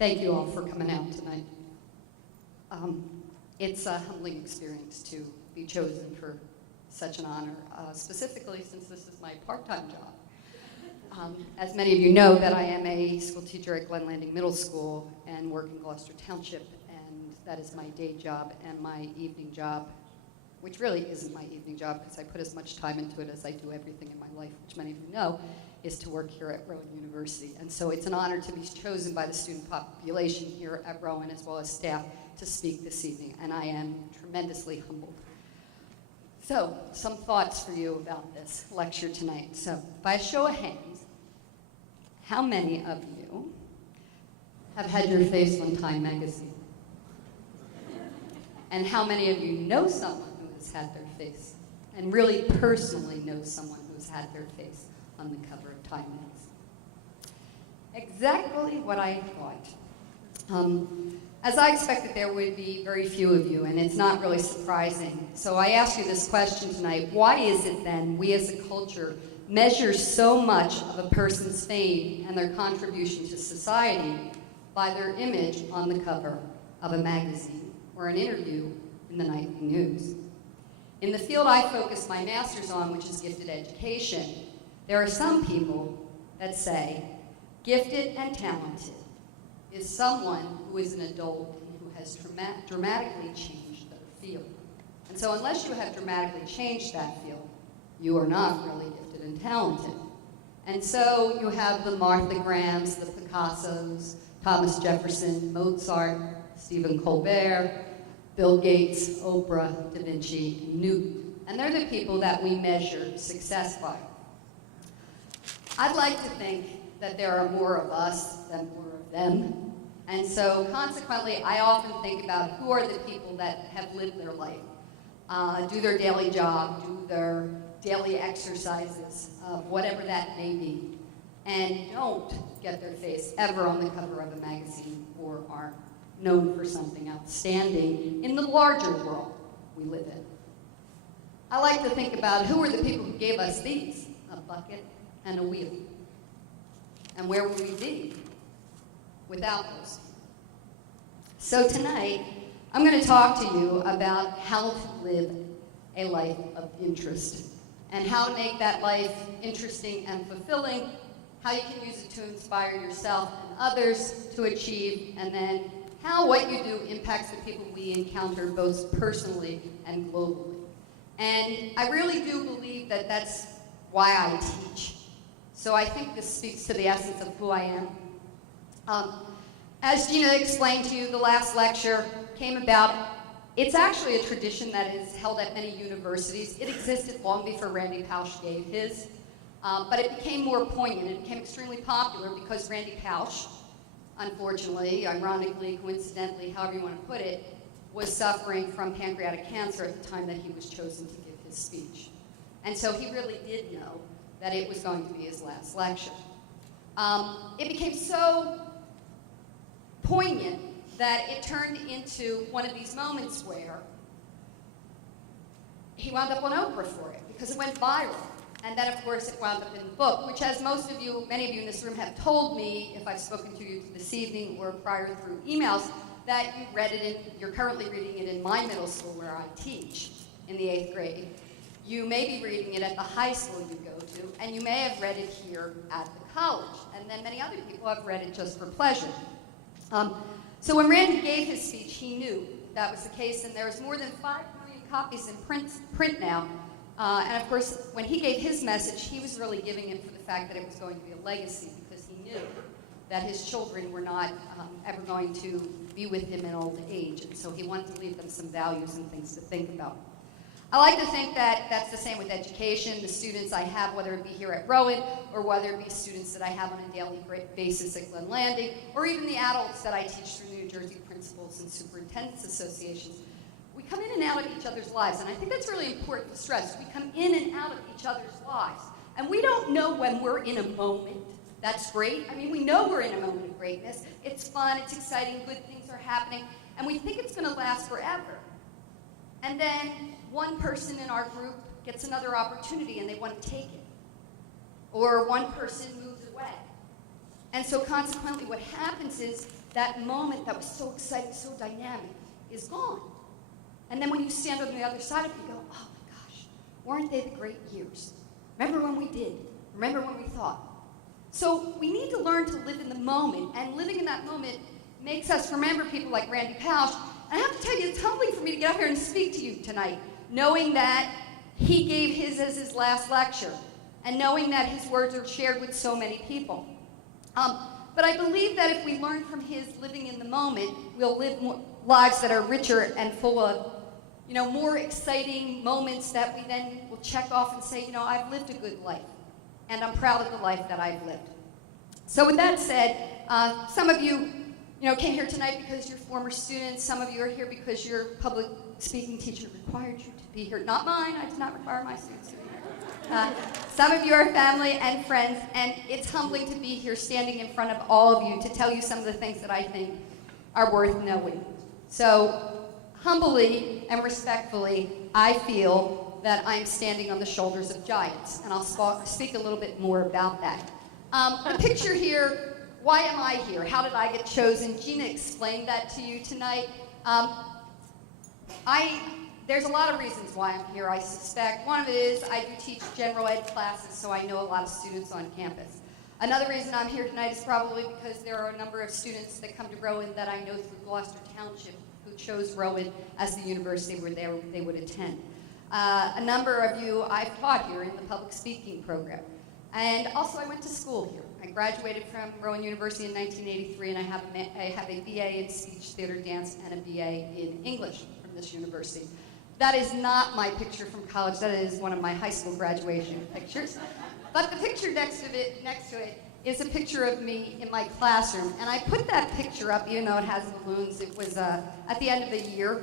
Thank you all for coming out tonight. It's a humbling experience to be chosen for such an honor, specifically since this is my part-time job. As many of you know, that I am a school teacher at Glen Landing Middle School and work in Gloucester Township, and that is my day job, and my evening job, which really isn't my evening job because I put as much time into it as I do everything in my life, which many of you know, is to work here at Rowan University. And so it's an honor to be chosen by the student population here at Rowan as well as staff to speak this evening, and I am tremendously humbled. So, some thoughts for you about this lecture tonight. So, by a show of hands, how many of you have had your face on Time magazine? And how many of you know someone who has had their face, and really personally know someone who has had their face on the cover of Time magazine? Exactly what I thought. As I expected, there would be very few of you, and it's not really surprising. So I ask you this question tonight: why is it then we as a culture measure so much of a person's fame and their contribution to society by their image on the cover of a magazine or an interview in the nightly news? In the field I focus my master's on, which is gifted education, there are some people that say gifted and talented is someone who is an adult and who has dramatically changed their field. And so unless you have dramatically changed that field, you are not really gifted and talented. And so you have the Martha Grahams, the Picassos, Thomas Jefferson, Mozart, Stephen Colbert, Bill Gates, Oprah, Da Vinci, and Newton. And they're the people that we measure success by. I'd like to think that there are more of us than more of them. And so consequently, I often think about who are the people that have lived their life, do their daily job, do their daily exercises, whatever that may be, and don't get their face ever on the cover of a magazine or are known for something outstanding in the larger world we live in. I like to think about who are the people who gave us these, a bucket and a wheel. And where would we be without those? So tonight, I'm going to talk to you about how to live a life of interest and how to make that life interesting and fulfilling, how you can use it to inspire yourself and others to achieve, and then how what you do impacts the people we encounter both personally and globally. And I really do believe that that's why I teach. So I think this speaks to the essence of who I am. As Gina explained to you, the last lecture came about. It's actually a tradition that is held at many universities. It existed long before Randy Pausch gave his, but it became more poignant. It became extremely popular because Randy Pausch, unfortunately, ironically, coincidentally, however you want to put it, was suffering from pancreatic cancer at the time that he was chosen to give his speech. And so he really did know that it was going to be his last lecture. It became so poignant that it turned into one of these moments where he wound up on Oprah for it because it went viral. And then, of course, it wound up in the book, which, as most of you, many of you in this room have told me, if I've spoken to you this evening or prior through emails, that you read it you're currently reading it in my middle school where I teach in the 8th grade. You may be reading it at the high school you go to, and you may have read it here at the college. And then many other people have read it just for pleasure. So when Randy gave his speech, he knew that was the case, and there's more than 5 million copies in print now. And of course, when he gave his message, he was really giving it for the fact that it was going to be a legacy, because he knew that his children were not ever going to be with him in old age, and so he wanted to leave them some values and things to think about. I like to think that that's the same with education. The students I have, whether it be here at Rowan, or whether it be students that I have on a daily basis at Glen Landing, or even the adults that I teach through New Jersey Principals and Superintendents Associations, we come in and out of each other's lives, and I think that's really important to stress. We come in and out of each other's lives, and we don't know when we're in a moment that's great. I mean, we know we're in a moment of greatness. It's fun, it's exciting, good things are happening, and we think it's going to last forever. And then one person in our group gets another opportunity and they want to take it. Or one person moves away. And so consequently what happens is that moment that was so exciting, so dynamic, is gone. And then when you stand on the other side of it, you go, oh my gosh, weren't they the great years? Remember when we did? Remember when we thought? So we need to learn to live in the moment, and living in that moment makes us remember people like Randy Pausch. And I have to tell you, it's humbling for me to get up here and speak to you tonight, knowing that he gave his as his last lecture, and knowing that his words are shared with so many people. But I believe that if we learn from his living in the moment, we'll live more lives that are richer and full of, more exciting moments that we then will check off and say, I've lived a good life, and I'm proud of the life that I've lived. So with that said, some of you, came here tonight because you're former students. Some of you are here because your public speaking teacher required you to be here. Not mine. I did not require my students to be here. Some of you are family and friends, and it's humbling to be here standing in front of all of you to tell you some of the things that I think are worth knowing. So humbly and respectfully, I feel that I'm standing on the shoulders of giants, and I'll speak a little bit more about that. The picture here, why am I here? How did I get chosen? Gina explained that to you tonight. There's a lot of reasons why I'm here, I suspect. One of it is I do teach general ed classes, so I know a lot of students on campus. Another reason I'm here tonight is probably because there are a number of students that come to Rowan that I know through Gloucester Township who chose Rowan as the university where they would attend. A number of you I've taught here in the public speaking program. And also I went to school here. I graduated from Rowan University in 1983, and I have a BA in speech, theater, dance, and a BA in English from this university. That is not my picture from college. That is one of my high school graduation pictures. But the picture next to it is a picture of me in my classroom. And I put that picture up, even though it has balloons. It was at the end of the year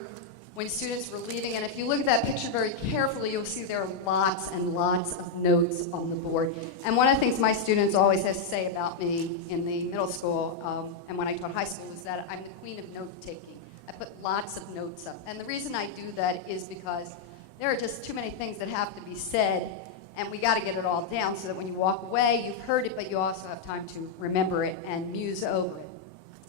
when students were leaving. And if you look at that picture very carefully, you'll see there are lots and lots of notes on the board. And one of the things my students always has to say about me in the middle school and when I taught high school is that I'm the queen of note-taking. I put lots of notes up. And the reason I do that is because there are just too many things that have to be said, and we got to get it all down so that when you walk away, you've heard it, but you also have time to remember it and muse over it.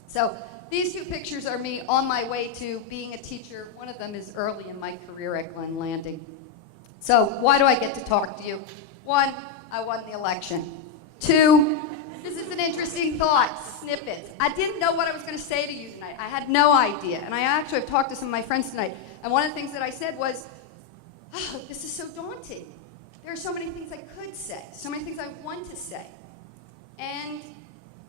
So these two pictures are me on my way to being a teacher. One of them is early in my career at Glen Landing. So why do I get to talk to you? One, I won the election. Two, this is an interesting thought, snippets. I didn't know what I was going to say to you tonight. I had no idea. And I actually have talked to some of my friends tonight. And one of the things that I said was, oh, this is so daunting. There are so many things I could say, so many things I want to say. And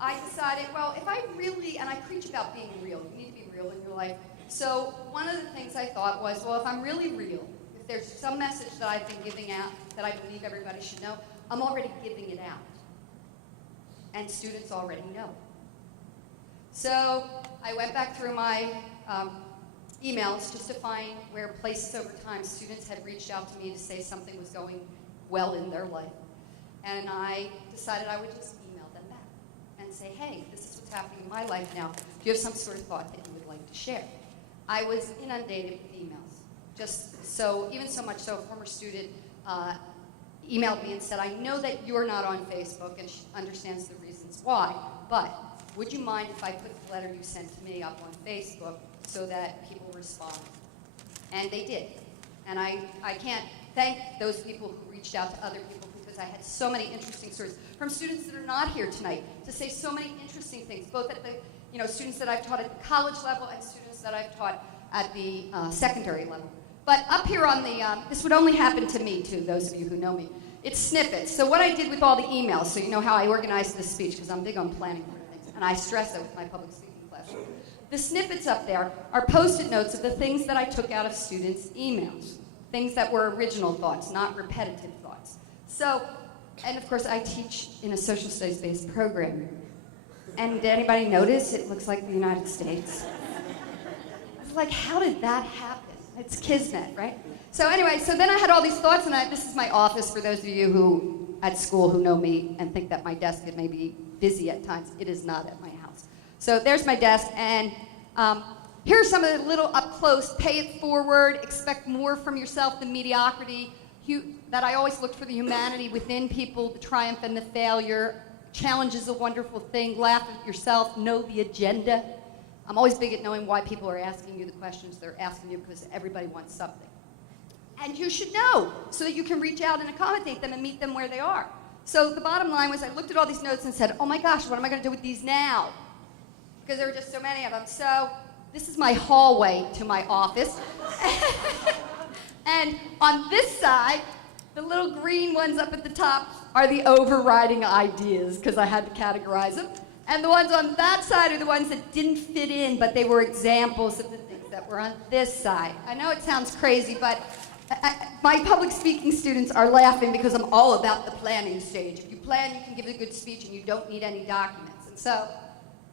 I decided, well, if I really, and I preach about being real, you need to be real in your life. So one of the things I thought was, well, if I'm really real, if there's some message that I've been giving out that I believe everybody should know, I'm already giving it out. And students already know. So I went back through my emails just to find where places over time students had reached out to me to say something was going well in their life. And I decided I would just email them back and say, hey, this is what's happening in my life now. Do you have some sort of thought that you would like to share? I was inundated with emails. Even so much so, a former student emailed me and said, I know that you're not on Facebook, and she understands the reasons why, but would you mind if I put the letter you sent to me up on Facebook so that people respond? And they did. And I can't thank those people who reached out to other people, because I had so many interesting stories from students that are not here tonight to say so many interesting things, both at the students that I've taught at the college level and students that I've taught at the secondary level. But up here on the, this would only happen to me too, those of you who know me. It's snippets. So what I did with all the emails, so you know how I organized this speech, because I'm big on planning for things, and I stress it with my public speaking class. The snippets up there are Post-it notes of the things that I took out of students' emails, things that were original thoughts, not repetitive thoughts. So, and of course I teach in a social studies-based program. And did anybody notice it looks like the United States? I was like, how did that happen? It's Kismet, right? So anyway, so then I had all these thoughts, and this is my office for those of you who at school who know me and think that my desk may be busy at times. It is not at my house. So there's my desk, and here are some of the little up close, pay it forward, expect more from yourself than mediocrity, that I always looked for the humanity within people, the triumph and the failure. Challenge is a wonderful thing, laugh at yourself, know the agenda. I'm always big at knowing why people are asking you the questions they're asking you, because everybody wants something. And you should know so that you can reach out and accommodate them and meet them where they are. So the bottom line was I looked at all these notes and said, oh my gosh, what am I going to do with these now? Because there were just so many of them. So this is my hallway to my office. And on this side, the little green ones up at the top are the overriding ideas, because I had to categorize them. And the ones on that side are the ones that didn't fit in, but they were examples of the things that were on this side. I know it sounds crazy, but my public speaking students are laughing because I'm all about the planning stage. If you plan, you can give a good speech, and you don't need any documents. And so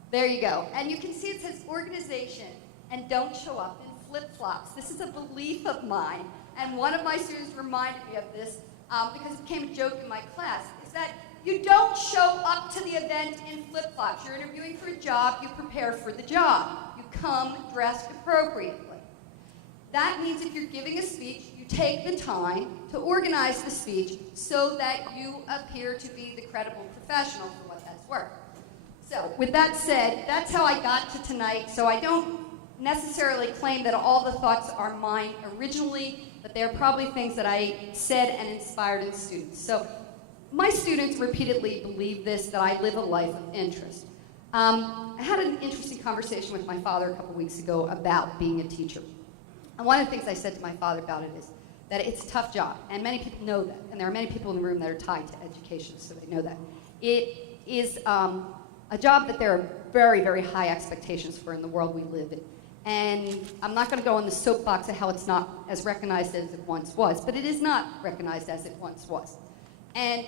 there you go. And you can see it says organization and don't show up in flip-flops. This is a belief of mine, and one of my students reminded me of this because it became a joke in my class, is that you don't show up to the event in flip-flops. You're interviewing for a job, you prepare for the job. You come dressed appropriately. That means if you're giving a speech, you take the time to organize the speech so that you appear to be the credible professional for what that's worth. So with that said, that's how I got to tonight. So I don't necessarily claim that all the thoughts are mine originally, but they're probably things that I said and inspired in students. So my students repeatedly believe this, that I live a life of interest. I had an interesting conversation with my father a couple weeks ago about being a teacher. And one of the things I said to my father about it is that it's a tough job, and many people know that, and there are many people in the room that are tied to education, so they know that. It is a job that there are very, very high expectations for in the world we live in. And I'm not going to go on the soapbox of how it's not as recognized as it once was, but it is not recognized as it once was. And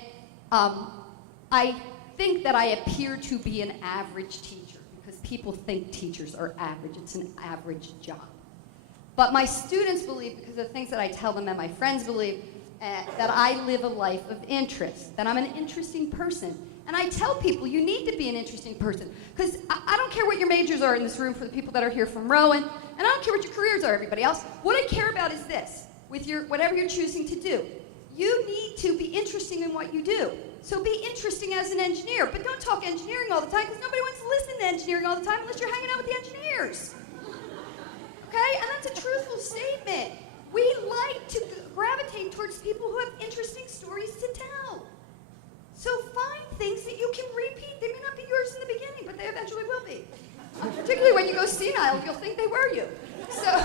I think that I appear to be an average teacher, because people think teachers are average. It's an average job. But my students believe, because of the things that I tell them, and my friends believe, that I live a life of interest, that I'm an interesting person. And I tell people, you need to be an interesting person, because I don't care what your majors are in this room for the people that are here from Rowan, and I don't care what your careers are, everybody else. What I care about is this, with your whatever you're choosing to do. You need to be interesting in what you do. So be interesting as an engineer, but don't talk engineering all the time, because nobody wants to listen to engineering all the time unless you're hanging out with the engineers. Okay? And that's a truthful statement. We like to gravitate towards people who have interesting stories to tell. So find things that you can repeat. They may not be yours in the beginning, but they eventually will be. Particularly when you go senile, you'll think they were you. So,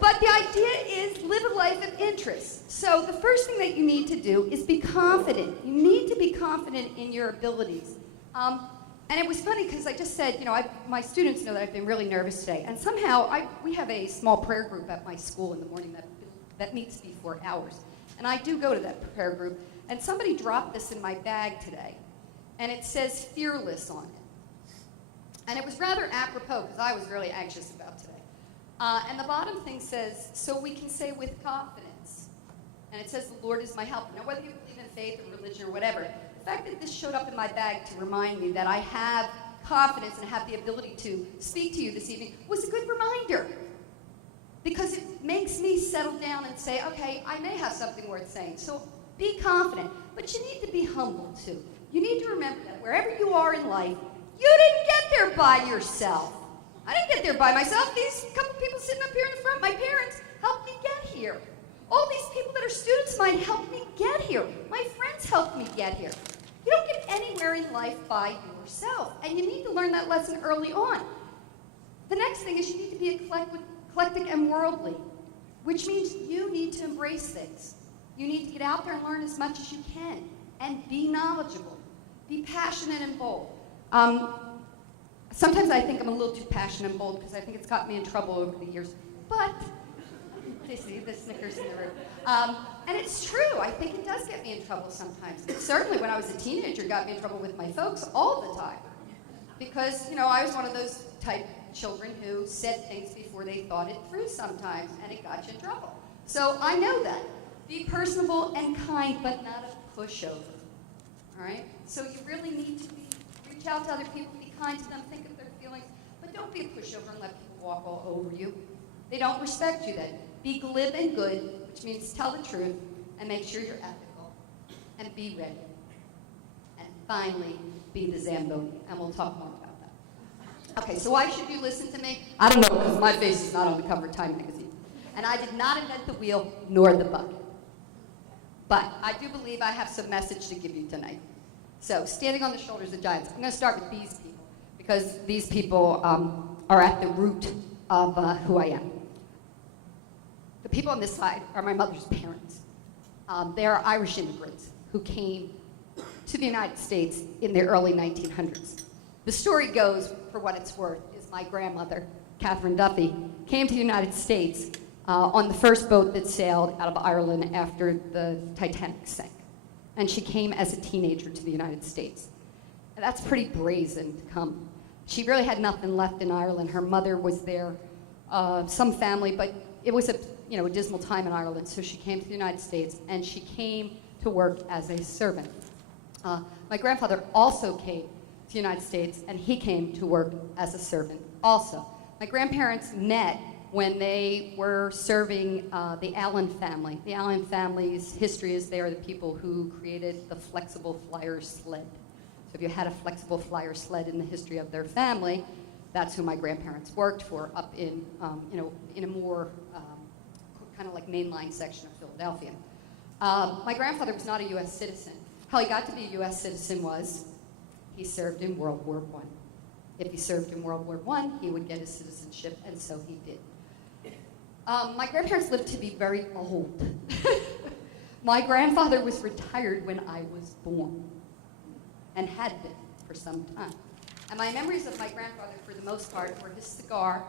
but the idea is live a life of interest. So the first thing that you need to do is be confident. You need to be confident in your abilities. And it was funny because I just said, you know, my students know that I've been really nervous today. And somehow, we have a small prayer group at my school in the morning that meets before hours. And I do go to that prayer group. And somebody dropped this in my bag today. And it says fearless on it. And it was rather apropos because I was really anxious about today. And the bottom thing says, so we can say with confidence. And it says, the Lord is my help. Now, whether you believe in faith or religion or whatever, the fact that this showed up in my bag to remind me that I have confidence and have the ability to speak to you this evening was a good reminder. Because it makes me settle down and say, okay, I may have something worth saying. So be confident. But you need to be humble, too. You need to remember that wherever you are in life, you didn't get there by yourself. I didn't get there by myself. These couple people sitting up here in the front, my parents, helped me get here. All these people that are students of mine helped me get here. My friends helped me get here. You don't get anywhere in life by yourself, and you need to learn that lesson early on. The next thing is you need to be eclectic and worldly, which means you need to embrace things. You need to get out there and learn as much as you can, and be knowledgeable. Be passionate and bold. Sometimes I think I'm a little too passionate and bold because I think it's gotten me in trouble over the years. But, you see the Snickers in the room. And it's true. I think it does get me in trouble sometimes. Certainly when I was a teenager, it got me in trouble with my folks all the time. Because, you know, I was one of those type children who said things before they thought it through sometimes, and it got you in trouble. So I know that. Be personable and kind, but not a pushover. All right? So you really need to reach out to other people, be kind to them, think of their feelings, but don't be a pushover and let people walk all over you. They don't respect you then. Be glib and good, which means tell the truth, and make sure you're ethical, and be ready. And finally, be the Zamboni, and we'll talk more about that. Okay, so why should you listen to me? I don't know, because my face is not on the cover of Time magazine. And I did not invent the wheel nor the bucket. But I do believe I have some message to give you tonight. So, standing on the shoulders of giants. I'm going to start with these people, because these people are at the root of who I am. The people on this side are my mother's parents. They are Irish immigrants who came to the United States in the early 1900s. The story goes, for what it's worth, is my grandmother, Catherine Duffy, came to the United States on the first boat that sailed out of Ireland after the Titanic sank. And she came as a teenager to the United States. And that's pretty brazen to come. She really had nothing left in Ireland. Her mother was there, some family, but it was a dismal time in Ireland. So she came to the United States, and she came to work as a servant. My grandfather also came to the United States, and he came to work as a servant also. My grandparents met when they were serving the Allen family. The Allen family's history is they are the people who created the flexible flyer sled. So if you had a flexible flyer sled in the history of their family, that's who my grandparents worked for up in, in a more kind of like mainline section of Philadelphia. My grandfather was not a U.S. citizen. How he got to be a U.S. citizen was he served in World War I. If he served in World War I, he would get his citizenship, and so he did. My grandparents lived to be very old. My grandfather was retired when I was born, and had been for some time. And my memories of my grandfather, for the most part, were his cigar,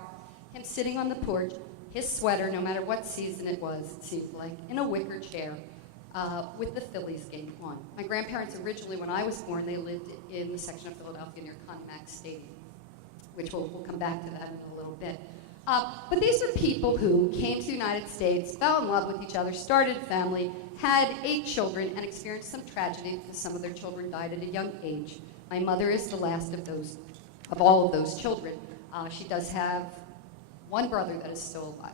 him sitting on the porch, his sweater, no matter what season it was, it seemed like, in a wicker chair, with the Phillies game on. My grandparents originally, when I was born, they lived in the section of Philadelphia near Conemax Stadium, which we'll come back to that in a little bit. But these are people who came to the United States, fell in love with each other, started a family, had 8 children, and experienced some tragedy because some of their children died at a young age. My mother is the last of all of those children. She does have one brother that is still alive.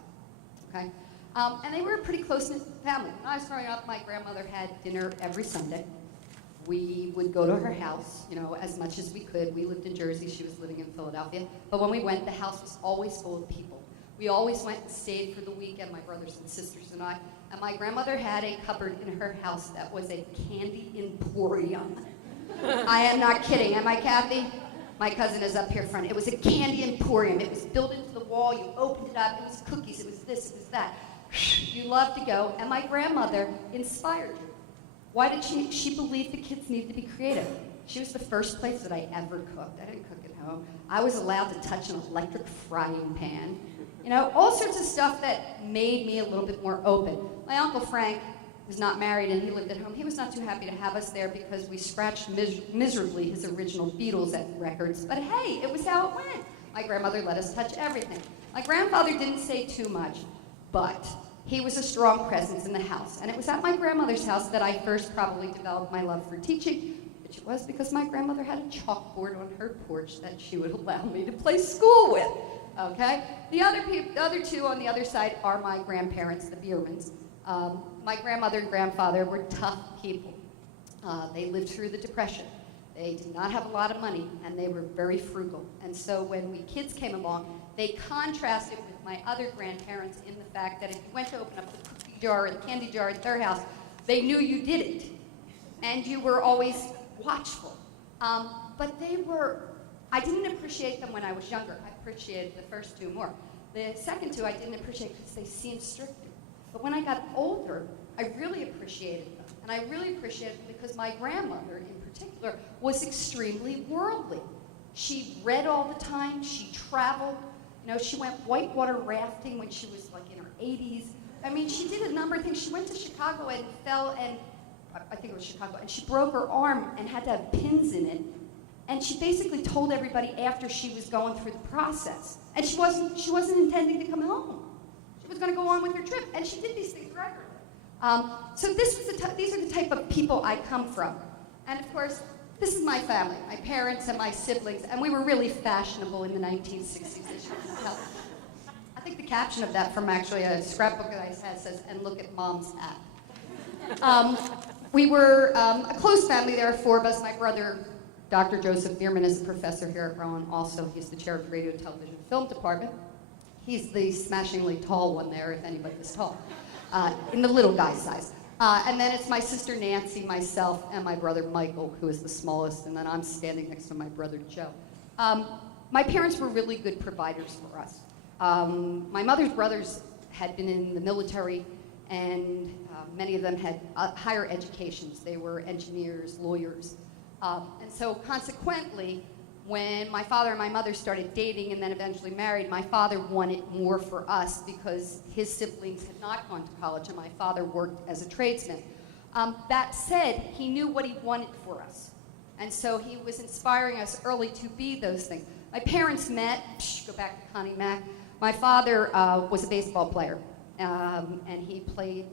Okay? And they were a pretty close-knit family. When I was growing up, my grandmother had dinner every Sunday. We would go to her house, as much as we could. We lived in Jersey. She was living in Philadelphia. But when we went, the house was always full of people. We always went and stayed for the weekend, my brothers and sisters and I. And my grandmother had a cupboard in her house that was a candy emporium. I am not kidding. Am I, Kathy? My cousin is up here front. It was a candy emporium. It was built into the wall. You opened it up. It was cookies. It was this. It was that. You loved to go. And my grandmother inspired you. Why did she believed the kids needed to be creative. She was the first place that I ever cooked. I didn't cook at home. I was allowed to touch an electric frying pan. All sorts of stuff that made me a little bit more open. My Uncle Frank was not married and he lived at home. He was not too happy to have us there because we scratched miserably his original Beatles records. But hey, it was how it went. My grandmother let us touch everything. My grandfather didn't say too much, but he was a strong presence in the house. And it was at my grandmother's house that I first probably developed my love for teaching, which it was because my grandmother had a chalkboard on her porch that she would allow me to play school with. Okay? The other two on the other side are my grandparents, the Biermans. My grandmother and grandfather were tough people. They lived through the Depression. They did not have a lot of money, and they were very frugal. And so when we kids came along, they contrasted with my other grandparents in the fact that if you went to open up the cookie jar or the candy jar at their house, they knew you did it. And you were always watchful. But I didn't appreciate them when I was younger. I appreciated the first two more. The second two I didn't appreciate because they seemed stricter. But when I got older, I really appreciated them. And I really appreciated them because my grandmother, in particular, was extremely worldly. She read all the time. She traveled. She went whitewater rafting when she was like in her 80s. I mean, she did a number of things. She went to Chicago and fell and, I think it was Chicago, and she broke her arm and had to have pins in it. And she basically told everybody after she was going through the process. And she wasn't intending to come home. She was going to go on with her trip. And she did these things regularly. So these are the type of people I come from. And of course, this is my family, my parents and my siblings, and we were really fashionable in the 1960s, as you can tell. I think the caption of that from actually a scrapbook that I had says, "And look at Mom's hat." We were a close family. There are 4 of us. My brother Dr. Joseph Bierman is a professor here at Rowan. Also, he's the chair of the Radio, Television, Film Department. He's the smashingly tall one there, if anybody's tall, in the little guy size. And then it's my sister Nancy, myself, and my brother Michael, who is the smallest, and then I'm standing next to my brother Joe. My parents were really good providers for us. My mother's brothers had been in the military, and many of them had higher educations. They were engineers, lawyers. And so consequently, when my father and my mother started dating and then eventually married, my father wanted more for us because his siblings had not gone to college and my father worked as a tradesman. That said, he knew what he wanted for us. And so he was inspiring us early to be those things. My parents met, go back to Connie Mack. My father was a baseball player, and he played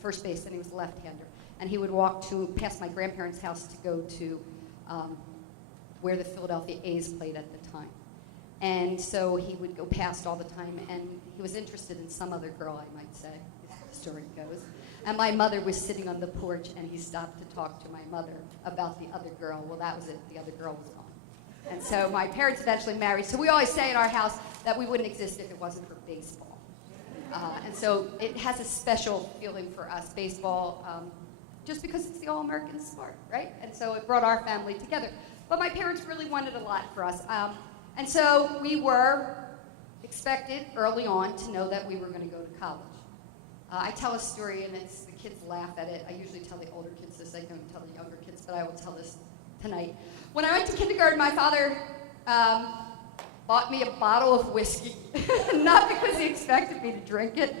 first base, and he was a left-hander. And he would walk past my grandparents' house to go to where the Philadelphia A's played at the time. And so he would go past all the time, and he was interested in some other girl, I might say, as the story goes. And my mother was sitting on the porch, and he stopped to talk to my mother about the other girl. Well, that was it. The other girl was gone. And so my parents eventually married. So we always say in our house that we wouldn't exist if it wasn't for baseball. And so it has a special feeling for us, baseball, just because it's the all-American sport, right? And so it brought our family together. But my parents really wanted a lot for us. And so we were expected early on to know that we were going to go to college. I tell a story, and the kids laugh at it. I usually tell the older kids this. I don't tell the younger kids, but I will tell this tonight. When I went to kindergarten, my father bought me a bottle of whiskey. Not because he expected me to drink it.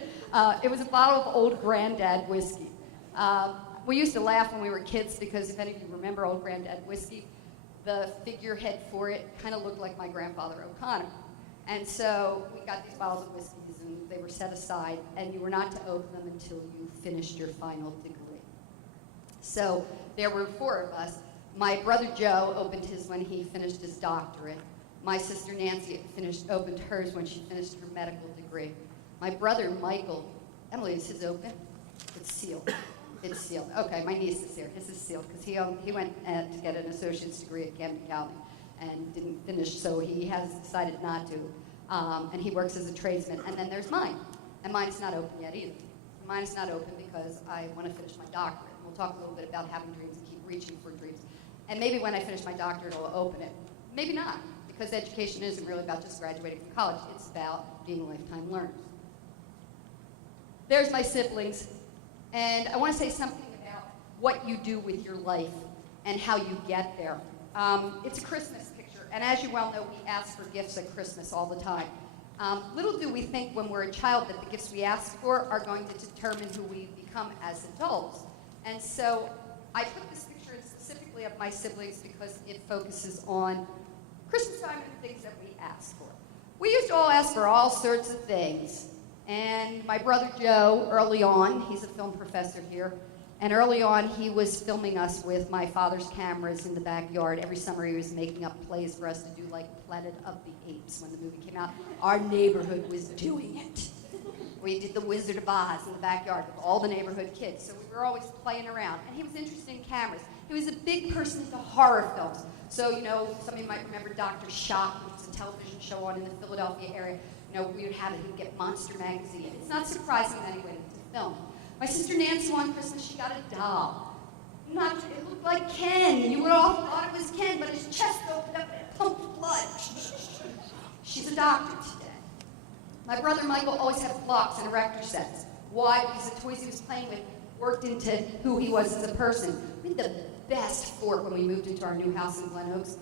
It was a bottle of Old Granddad whiskey. We used to laugh when we were kids because if any of you remember Old Granddad whiskey, the figurehead for it kind of looked like my grandfather O'Connor. And so we got these bottles of whiskeys, and they were set aside, and you were not to open them until you finished your final degree. So there were 4 of us. My brother Joe opened his when he finished his doctorate. My sister Nancy opened hers when she finished her medical degree. My brother Michael, Emily, is his open? It's sealed. It's sealed. Okay, my niece is here. His is sealed because he went to get an associate's degree at Camden County and didn't finish, so he has decided not to. And he works as a tradesman. And then there's mine. And mine's not open yet either. Mine is not open because I want to finish my doctorate. And we'll talk a little bit about having dreams and keep reaching for dreams. And maybe when I finish my doctorate, I'll open it. Maybe not, because education isn't really about just graduating from college. It's about being lifetime learners. There's my siblings. And I want to say something about what you do with your life and how you get there. It's a Christmas picture, and as you well know, we ask for gifts at Christmas all the time. Little do we think when we're a child that the gifts we ask for are going to determine who we become as adults. And so I put this picture in specifically of my siblings because it focuses on Christmas time and the things that we ask for. We used to all ask for all sorts of things. And my brother Joe, early on, he's a film professor here, and early on he was filming us with my father's cameras in the backyard. Every summer he was making up plays for us to do, like Planet of the Apes when the movie came out. Our neighborhood was doing it. We did The Wizard of Oz in the backyard with all the neighborhood kids, so we were always playing around. And he was interested in cameras. He was a big person into horror films. So, you know, some of you might remember Dr. Shock, which was a television show on in the Philadelphia area. You know, we would have it, he'd get Monster Magazine. It's not surprising that he went into film. My sister Nancy, on Christmas, she got a doll. It looked like Ken. You would all thought it was Ken, but his chest opened up and it pumped blood. She's a doctor today. My brother Michael always had blocks and erector sets. Why? Because the toys he was playing with worked into who he was as a person. We had the best fort when we moved into our new house in Glen Oaks.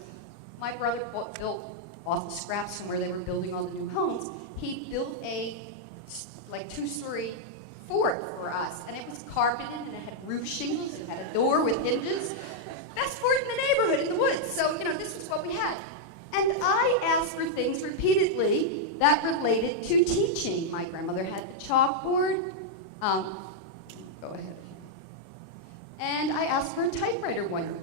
My brother built off the scraps from where they were building all the new homes. He built a 2-story fort for us, and it was carpeted, and it had roof shingles, and it had a door with hinges. Best fort in the neighborhood, in the woods. So, you know, this was what we had. And I asked for things repeatedly that related to teaching. My grandmother had the chalkboard. Go ahead. And I asked for a typewriter one year.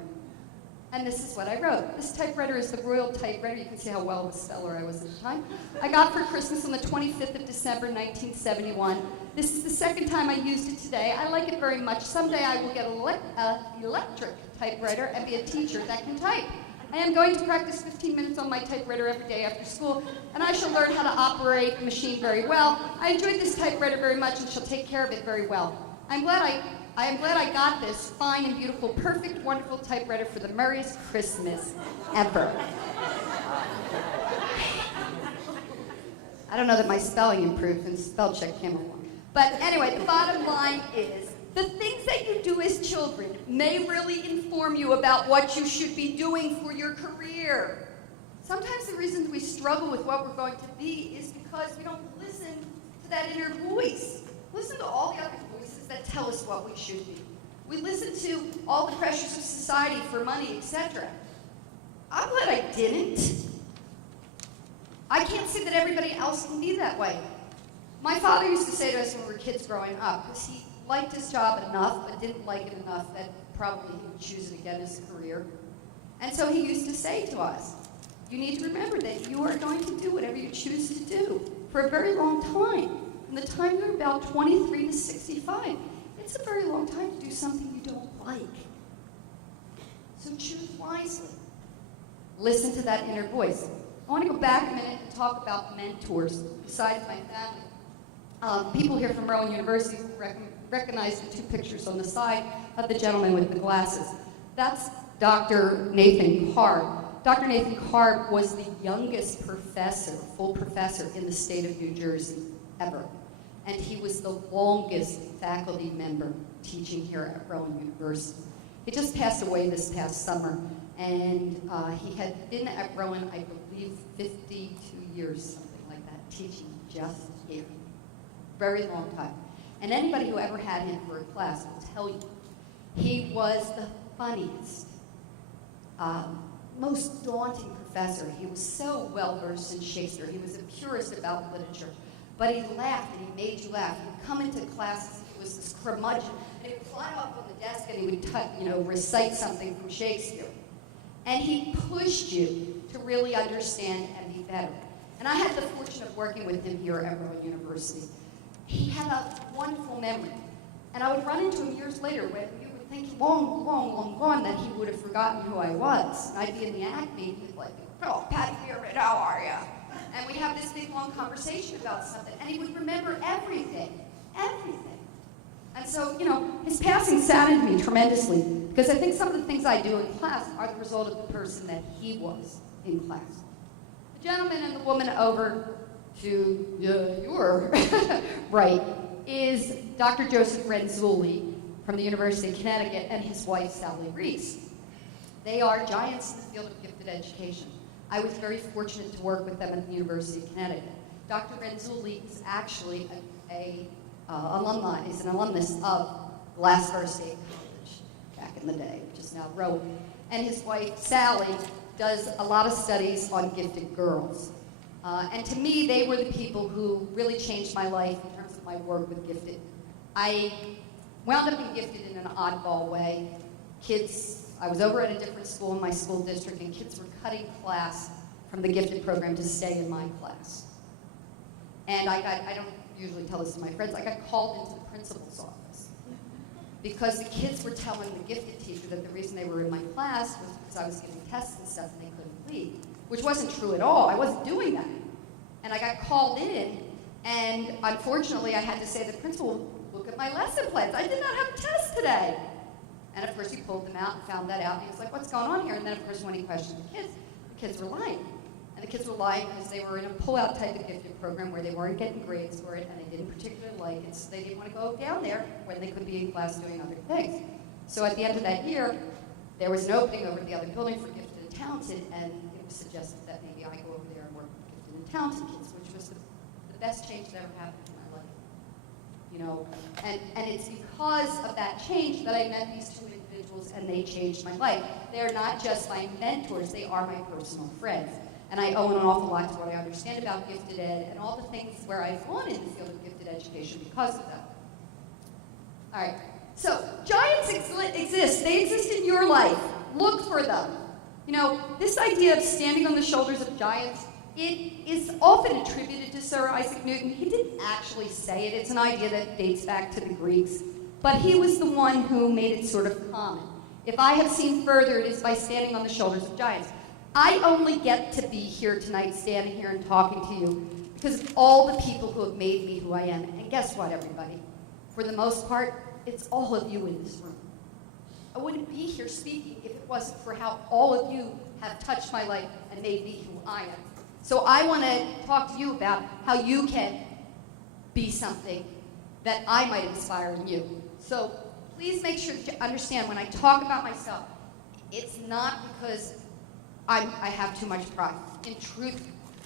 And this is what I wrote. This typewriter is the Royal Typewriter. You can see how well of a speller I was at the time. I got for Christmas on the 25th of December, 1971. This is the second time I used it today. I like it very much. Someday I will get an electric typewriter and be a teacher that can type. I am going to practice 15 minutes on my typewriter every day after school, and I shall learn how to operate the machine very well. I enjoyed this typewriter very much and shall take care of it very well. I am glad I got this fine and beautiful, perfect, wonderful typewriter for the merriest Christmas ever. I don't know that my spelling improved and spell check came along. But anyway, the bottom line is, the things that you do as children may really inform you about what you should be doing for your career. Sometimes the reason we struggle with what we're going to be is because we don't listen to that inner voice. Listen to all the other voices that tell us what we should be. We listen to all the pressures of society for money, etc. I'm glad I didn't. I can't say that everybody else can be that way. My father used to say to us when we were kids growing up, because he liked his job enough, but didn't like it enough that probably he would choose it again as a career. And so he used to say to us, you need to remember that you are going to do whatever you choose to do for a very long time. From the time you're about 23 to 65, it's a very long time to do something you don't like. So choose wisely. Listen to that inner voice. I want to go back a minute and talk about mentors besides my family. People here from Rowan University recognize the two pictures on the side of the gentleman with the glasses. That's Dr. Nathan Karb. Dr. Nathan Karb was the youngest professor, full professor, in the state of New Jersey ever. And he was the longest faculty member teaching here at Rowan University. He just passed away this past summer, and he had been at Rowan, I believe, 52 years, something like that, teaching just here. Very long time. And anybody who ever had him for a class will tell you, he was the funniest, most daunting professor. He was so well-versed in Shakespeare. He was a purist about literature. But he laughed, and he made you laugh. He would come into classes, he was this curmudgeon, and he would climb up on the desk, and he would recite something from Shakespeare. And he pushed you to really understand and be better. And I had the fortune of working with him here at Rowan University. He had a wonderful memory. And I would run into him years later when you would think long gone that he would have forgotten who I was. And I'd be in the ACT meeting, he'd be like, oh, Patty Beerman, how are you? And we'd have this big, long conversation about something. And he would remember everything. And so, his passing saddened me tremendously, because I think some of the things I do in class are the result of the person that he was in class. The gentleman and the woman over to your right is Dr. Joseph Renzulli from the University of Connecticut and his wife, Sally Reese. They are giants in the field of gifted education. I was very fortunate to work with them at the University of Connecticut. Dr. Renzulli is actually an alumnus of Glassboro State College back in the day, which is now Rowan. And his wife, Sally, does a lot of studies on gifted girls. And to me, they were the people who really changed my life in terms of my work with gifted. I wound up being gifted in an oddball way. I was over at a different school in my school district, and kids were cutting class from the gifted program to stay in my class. And I don't usually tell this to my friends, I got called into the principal's office because the kids were telling the gifted teacher that the reason they were in my class was because I was giving tests and stuff and they couldn't leave, which wasn't true at all. I wasn't doing that. And I got called in, and unfortunately I had to say to the principal, look at my lesson plans. I did not have a test today. And of course he pulled them out and found that out, and he was like, what's going on here? And then of course when he questioned the kids were lying. And the kids were lying because they were in a pull-out type of gifted program where they weren't getting grades for it, and they didn't particularly like it, so they didn't want to go down there when they could be in class doing other things. So at the end of that year, there was an opening over at the other building for gifted and talented, and it was suggested that maybe I go over there and work with gifted and talented kids, which was the best change that ever happened in my life. And it's because of that change that I met these two individuals, and they changed my life. They're not just my mentors, they are my personal friends. And I owe an awful lot to what I understand about gifted ed and all the things where I've gone in the field of gifted education because of them. All right, so giants exist. They exist in your life. Look for them. This idea of standing on the shoulders of giants, it is often attributed to Sir Isaac Newton. He didn't actually say it. It's an idea that dates back to the Greeks. But he was the one who made it sort of common. If I have seen further, it is by standing on the shoulders of giants. I only get to be here tonight, standing here and talking to you, because of all the people who have made me who I am. And guess what, everybody? For the most part, it's all of you in this room. I wouldn't be here speaking if it wasn't for how all of you have touched my life and made me who I am. So I want to talk to you about how you can be something that I might inspire in you. So please make sure that you understand when I talk about myself, it's not because I have too much pride. In truth,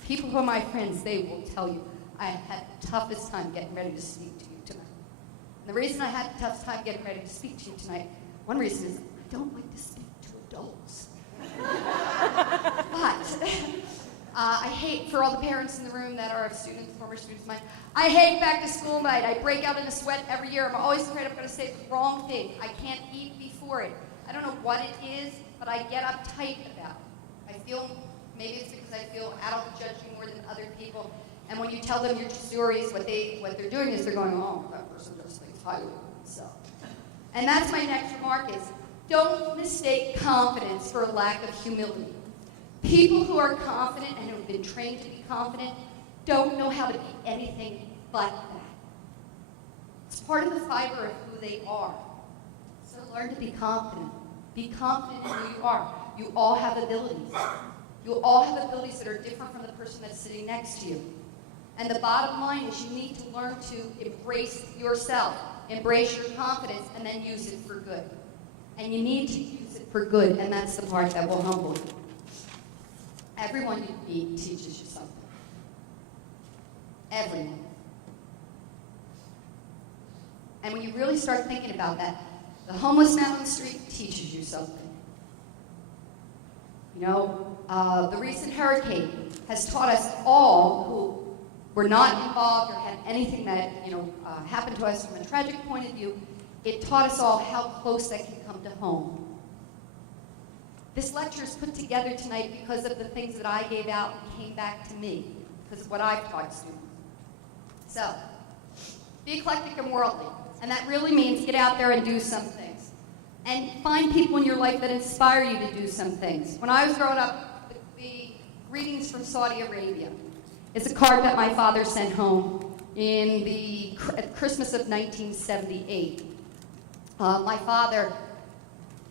people who are my friends, they will tell you I have had the toughest time getting ready to speak to you tonight. And the reason I had the toughest time getting ready to speak to you tonight, one reason is I don't like to speak to adults. But I hate, for all the parents in the room that are students, former students of mine, I hate back to school night. I break out in a sweat every year. I'm always afraid I'm going to say the wrong thing. I can't eat before it. I don't know what it is, but I get uptight about it. I feel, maybe it's because I feel adults judge me more than other people. And when you tell them your stories, what they're doing is they're going, oh, that person just thinks highly of themselves. And that's my next remark is, don't mistake confidence for a lack of humility. People who are confident and who have been trained to be confident don't know how to be anything but that. It's part of the fiber of who they are. So learn to be confident. Be confident in who you are. You all have abilities. You all have abilities that are different from the person that's sitting next to you. And the bottom line is you need to learn to embrace yourself, embrace your confidence, and then use it for good. And you need to use it for good, and that's the part that will humble you. Everyone you meet teaches you something. Everyone. And when you really start thinking about that, the homeless man on the street teaches you something. You know, the recent hurricane has taught us all who were not involved or had anything that, happened to us from a tragic point of view, it taught us all how close that can come to home. This lecture is put together tonight because of the things that I gave out and came back to me, because of what I've taught students. So, be eclectic and worldly. And that really means get out there and do some things. And find people in your life that inspire you to do some things. When I was growing up, the Greetings from Saudi Arabia is a card that my father sent home in the Christmas of 1978. My father,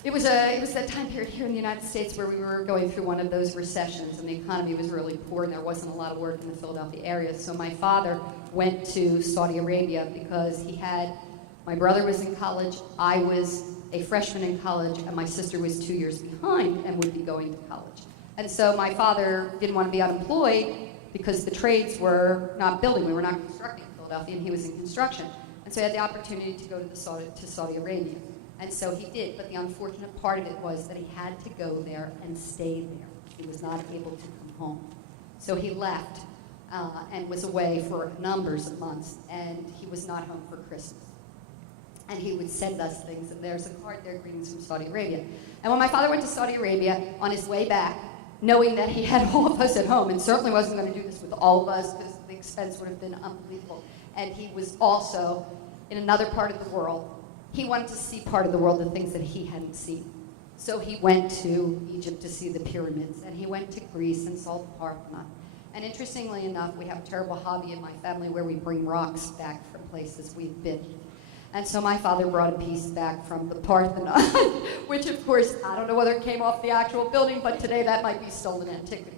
it was a time period here in the United States where we were going through one of those recessions and the economy was really poor and there wasn't a lot of work in the Philadelphia area. So my father went to Saudi Arabia because my brother was in college, I was a freshman in college, and my sister was 2 years behind and would be going to college. And so my father didn't want to be unemployed because the trades were not building. We were not constructing in Philadelphia, and he was in construction. And so he had the opportunity to go to Saudi Arabia. And so he did, but the unfortunate part of it was that he had to go there and stay there. He was not able to come home. So he left and was away for numbers of months, and he was not home for Christmas. And he would send us things, and there's a card there, Greetings from Saudi Arabia. And when my father went to Saudi Arabia, on his way back, knowing that he had all of us at home, and certainly wasn't going to do this with all of us because the expense would have been unbelievable, and he was also in another part of the world, he wanted to see part of the world, the things that he hadn't seen. So he went to Egypt to see the pyramids, and he went to Greece and saw the Parthenon. And interestingly enough, we have a terrible hobby in my family where we bring rocks back from places we've been. And so my father brought a piece back from the Parthenon, which of course, I don't know whether it came off the actual building, but today that might be stolen antiquities.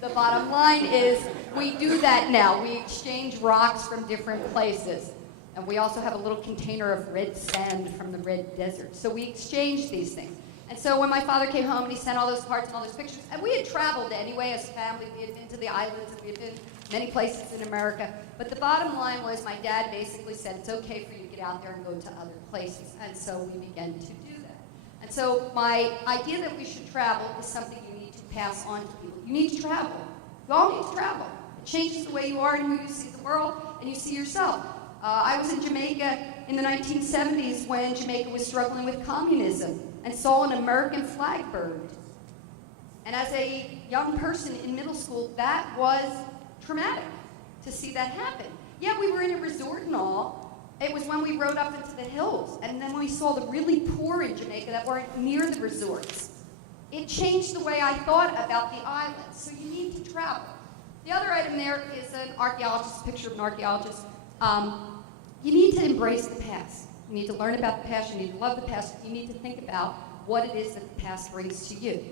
The bottom line is, we do that now. We exchange rocks from different places. And we also have a little container of red sand from the Red Desert. So we exchange these things. And so when my father came home and he sent all those cards and all those pictures, and we had traveled anyway as a family, we had been to the islands, and we had been many places in America. But the bottom line was my dad basically said, it's okay for you to get out there and go to other places. And so we began to do that. And so my idea that we should travel is something you need to pass on to people. You need to travel. You all need to travel. It changes the way you are and who you see the world and you see yourself. I was in Jamaica in the 1970s when Jamaica was struggling with communism and saw an American flag burned. And as a young person in middle school, that was traumatic to see that happen. Yeah, we were in a resort and all, It was when we rode up into the hills, and then when we saw the really poor in Jamaica that weren't near the resorts. It changed the way I thought about the islands, so you need to travel. The other item there is an archaeologist, a picture of an archaeologist. You need to embrace the past. You need to learn about the past, you need to love the past, you need to think about what it is that the past brings to you.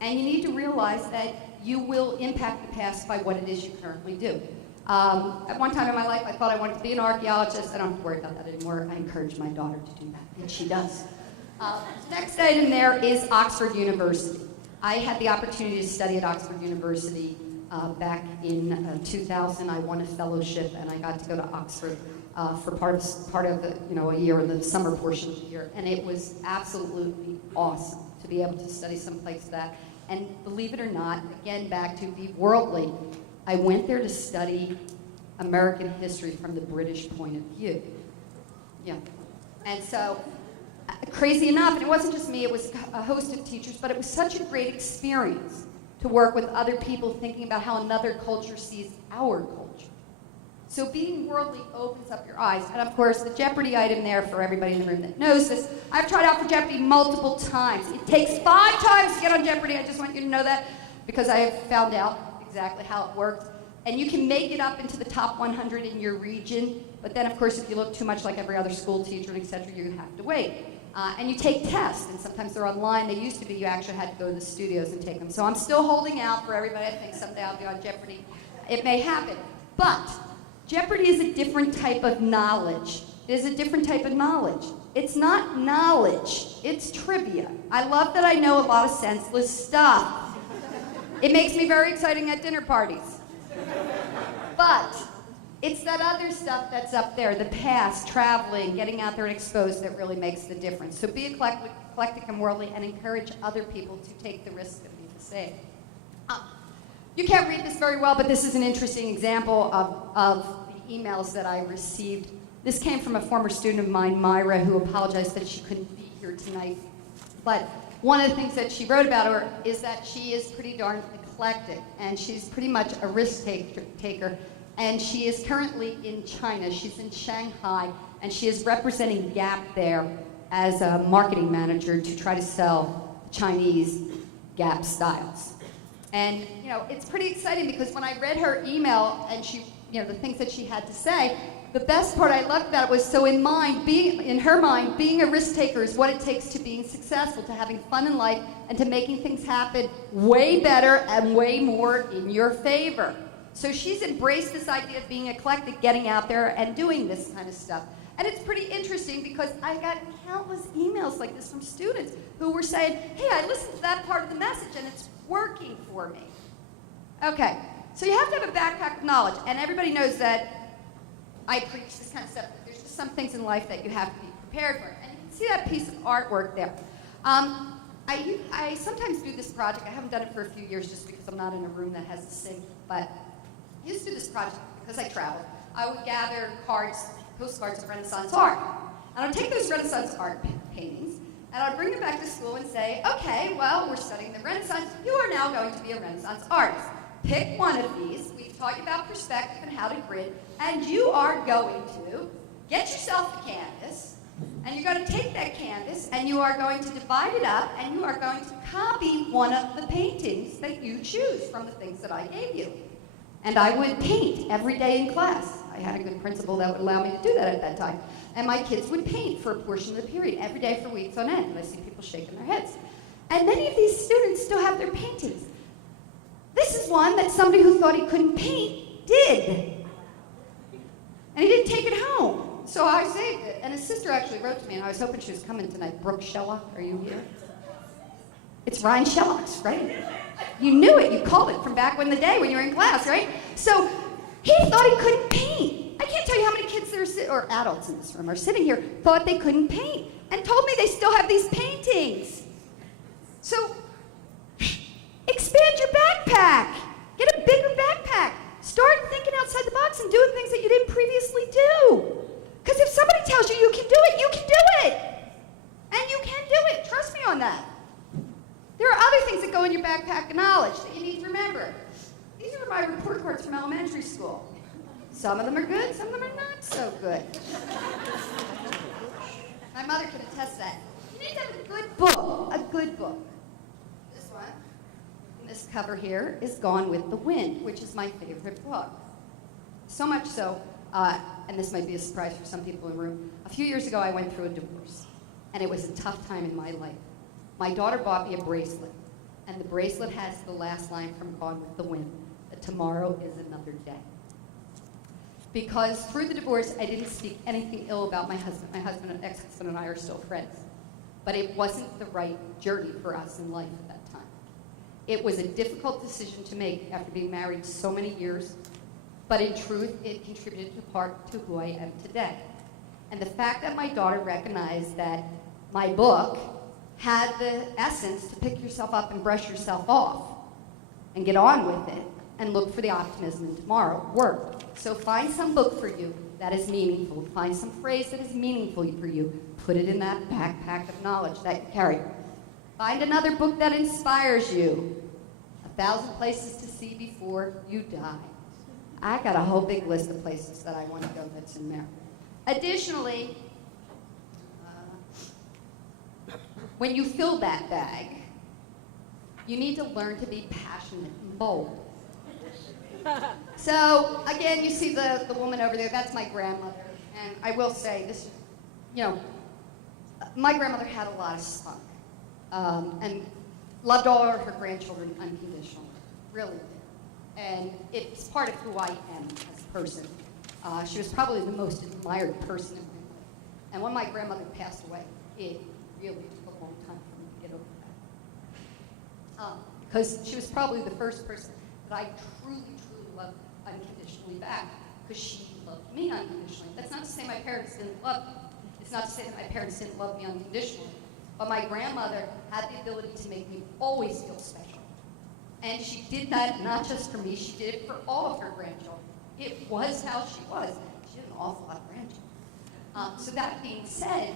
And you need to realize that you will impact the past by what it is you currently do. At one time in my life, I thought I wanted to be an archaeologist. I don't have to worry about that anymore. I encourage my daughter to do that, and she does. Next item there is Oxford University. I had the opportunity to study at Oxford University back in 2000. I won a fellowship, and I got to go to Oxford for part of the, a year, in the summer portion of the year, and it was absolutely awesome to be able to study someplace that. And believe it or not, again, back to be worldly, I went there to study American history from the British point of view. Yeah. And so, crazy enough, and it wasn't just me, it was a host of teachers, but it was such a great experience to work with other people thinking about how another culture sees our culture. So being worldly opens up your eyes. And of course, the Jeopardy item there for everybody in the room that knows this, I've tried out for Jeopardy multiple times. It takes 5 times to get on Jeopardy. I just want you to know that because I have found out exactly how it works. And you can make it up into the top 100 in your region, but then of course if you look too much like every other school teacher and etc., you have to wait. And you take tests, and sometimes they're online. They used to be you actually had to go to the studios and take them. So I'm still holding out for everybody. I think someday I'll be on Jeopardy. It may happen. But Jeopardy is a different type of knowledge. It is a different type of knowledge. It's not knowledge, it's trivia. I love that I know a lot of senseless stuff. It makes me very exciting at dinner parties. But it's that other stuff that's up there, the past, traveling, getting out there and exposed, that really makes the difference. So be eclectic and worldly, and encourage other people to take the risk of being the same. You can't read this very well, but this is an interesting example of the emails that I received. This came from a former student of mine, Myra, who apologized that she couldn't be here tonight. But one of the things that she wrote about her is that she is pretty darn eclectic, and she's pretty much a risk taker. And she is currently in China. She's in Shanghai, and she is representing Gap there as a marketing manager to try to sell Chinese Gap styles. And, it's pretty exciting because when I read her email and she, the things that she had to say, the best part I loved about it was, so in her mind, being a risk taker is what it takes to being successful, to having fun in life, and to making things happen way better and way more in your favor. So she's embraced this idea of being eclectic, getting out there and doing this kind of stuff. And it's pretty interesting because I got countless emails like this from students who were saying, hey, I listened to that part of the message and it's working for me. Okay, so you have to have a backpack of knowledge, and everybody knows that I preach this kind of stuff. There's just some things in life that you have to be prepared for. And you can see that piece of artwork there. I sometimes do this project. I haven't done it for a few years just because I'm not in a room that has a sink, but I used to do this project because I traveled. I would gather postcards of Renaissance art. And I would take those Renaissance art paintings, and I would bring them back to school and say, okay, well, we're studying the Renaissance. You are now going to be a Renaissance artist. Pick one of these. We've taught you about perspective and how to grid, and you are going to get yourself a canvas, and you're going to take that canvas, and you are going to divide it up, and you are going to copy one of the paintings that you choose from the things that I gave you. And I would paint every day in class. I had a good principal that would allow me to do that at that time. And my kids would paint for a portion of the period, every day for weeks on end. And I see people shaking their heads. And many of these students still have their paintings. This is one that somebody who thought he couldn't paint did. And he didn't take it home. So I saved it. And his sister actually wrote to me, and I was hoping she was coming tonight. Brooke Shellock, are you here? It's Ryan Shellock's, right? You knew it. You called it from back in the day when you were in class, right? So he thought he couldn't paint. I can't tell you how many kids there or adults in this room are sitting here thought they couldn't paint and told me they still have these paintings. So expand your backpack. Get a bigger backpack. Start thinking outside the box and doing things that you didn't previously do. Because if somebody tells you you can do it, you can do it. And you can do it. Trust me on that. There are other things that go in your backpack of knowledge that you need to remember. These are my report cards from elementary school. Some of them are good, some of them are not so good. My mother can attest to that. You need to have a good book, a good book. This one, and this cover here is Gone with the Wind, which is my favorite book. So much so, and this might be a surprise for some people in the room, a few years ago I went through a divorce, and it was a tough time in my life. My daughter bought me a bracelet, and the bracelet has the last line from Gone with the Wind, that tomorrow is another day. Because through the divorce, I didn't speak anything ill about my husband. My husband and ex-husband and I are still friends. But it wasn't the right journey for us in life at that time. It was a difficult decision to make after being married so many years, but in truth, it contributed in part to who I am today. And the fact that my daughter recognized that my book had the essence to pick yourself up and brush yourself off and get on with it and look for the optimism in tomorrow worked. So find some book for you that is meaningful. Find some phrase that is meaningful for you. Put it in that backpack of knowledge that you carry. Find another book that inspires you. 1,000 places to see before you die. I got a whole big list of places that I want to go that's in there. Additionally, when you fill that bag, you need to learn to be passionate and bold. So, again, you see the woman over there, that's my grandmother. And I will say, this, my grandmother had a lot of spunk. And loved all of her grandchildren unconditionally, really did. And it's part of who I am as a person. She was probably the most admired person in my life. And when my grandmother passed away, it really took a long time for me to get over that. Because she was probably the first person that I truly loved unconditionally back, because she loved me unconditionally. That's not to say my parents didn't love me. It's not to say that my parents didn't love me unconditionally. But my grandmother had the ability to make me always feel special. And she did that not just for me, she did it for all of her grandchildren. It was how she was. She had an awful lot of grandchildren. So that being said,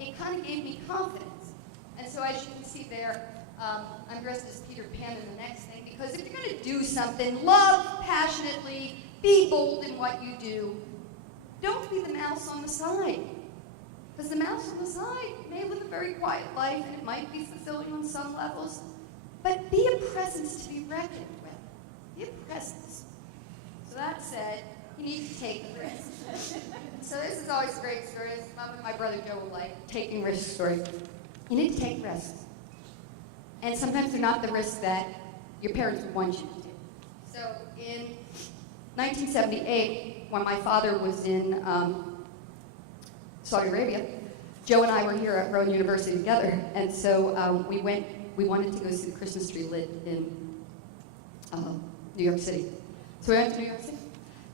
it kind of gave me confidence. And so as you can see there, I'm dressed as Peter Pan in the next thing, because if you're going to do something, love passionately, be bold in what you do. Don't be the mouse on the side. Because the mouse on the side may live a very quiet life, and it might be fulfilling on some levels, but be a presence to be reckoned with. Be a presence. So that said, you need to take a risk. So this is always a great story. It's my brother Joe will like taking risk story. You need to take risks. And sometimes they're not the risks that your parents would want you to take. So in 1978, when my father was in Saudi Arabia, Joe and I were here at Rowan University together, and so we wanted to go see the Christmas tree lit in New York City. So we went to New York City,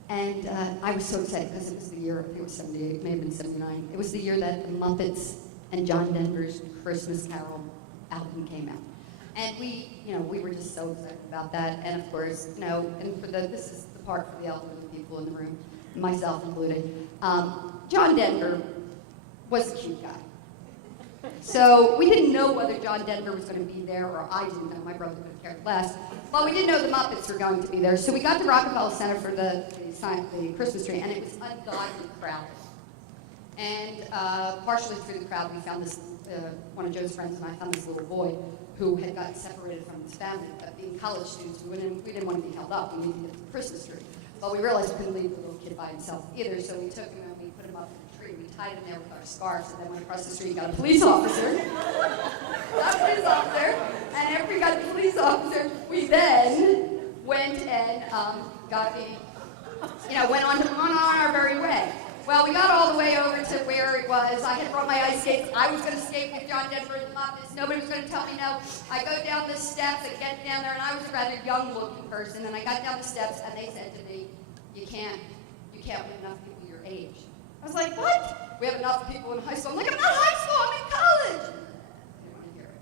and I was so excited because it was the year, I think it was 78, it may have been 79. It was the year that the Muppets and John Denver's Christmas Carol album came out. And we were just so excited about that. And of course, and this is the part for the elderly people in the room, myself included. John Denver was a cute guy. So we didn't know whether John Denver was going to be there, or I didn't know. My brother would have cared less. But we did know the Muppets were going to be there. So we got to Rockefeller Center for the Christmas tree, and it was ungodly crowded. And partially through the crowd, we found this, one of Joe's friends and I found this little boy who had gotten separated from his family. But being college students, we didn't want to be held up. We needed to get to the Christmas tree. But we realized we couldn't leave the little kid by himself either, so we took him and we put him up in the tree. We tied him there with our scarves, and then went across the street and got a police officer. Got a police officer, and after we got the police officer, we then went and went on our very way. Well, we got all the way over to where it was. I had brought my ice skates. I was going to skate with John Denver and the Muppets. Nobody was going to tell me no. I go down the steps, I get down there, and I was a rather young-looking person, and I got down the steps, and they said to me, you can't with enough people your age. I was like, what? We have enough people in high school. I'm like, I'm not high school, I'm in college. I didn't want to hear it.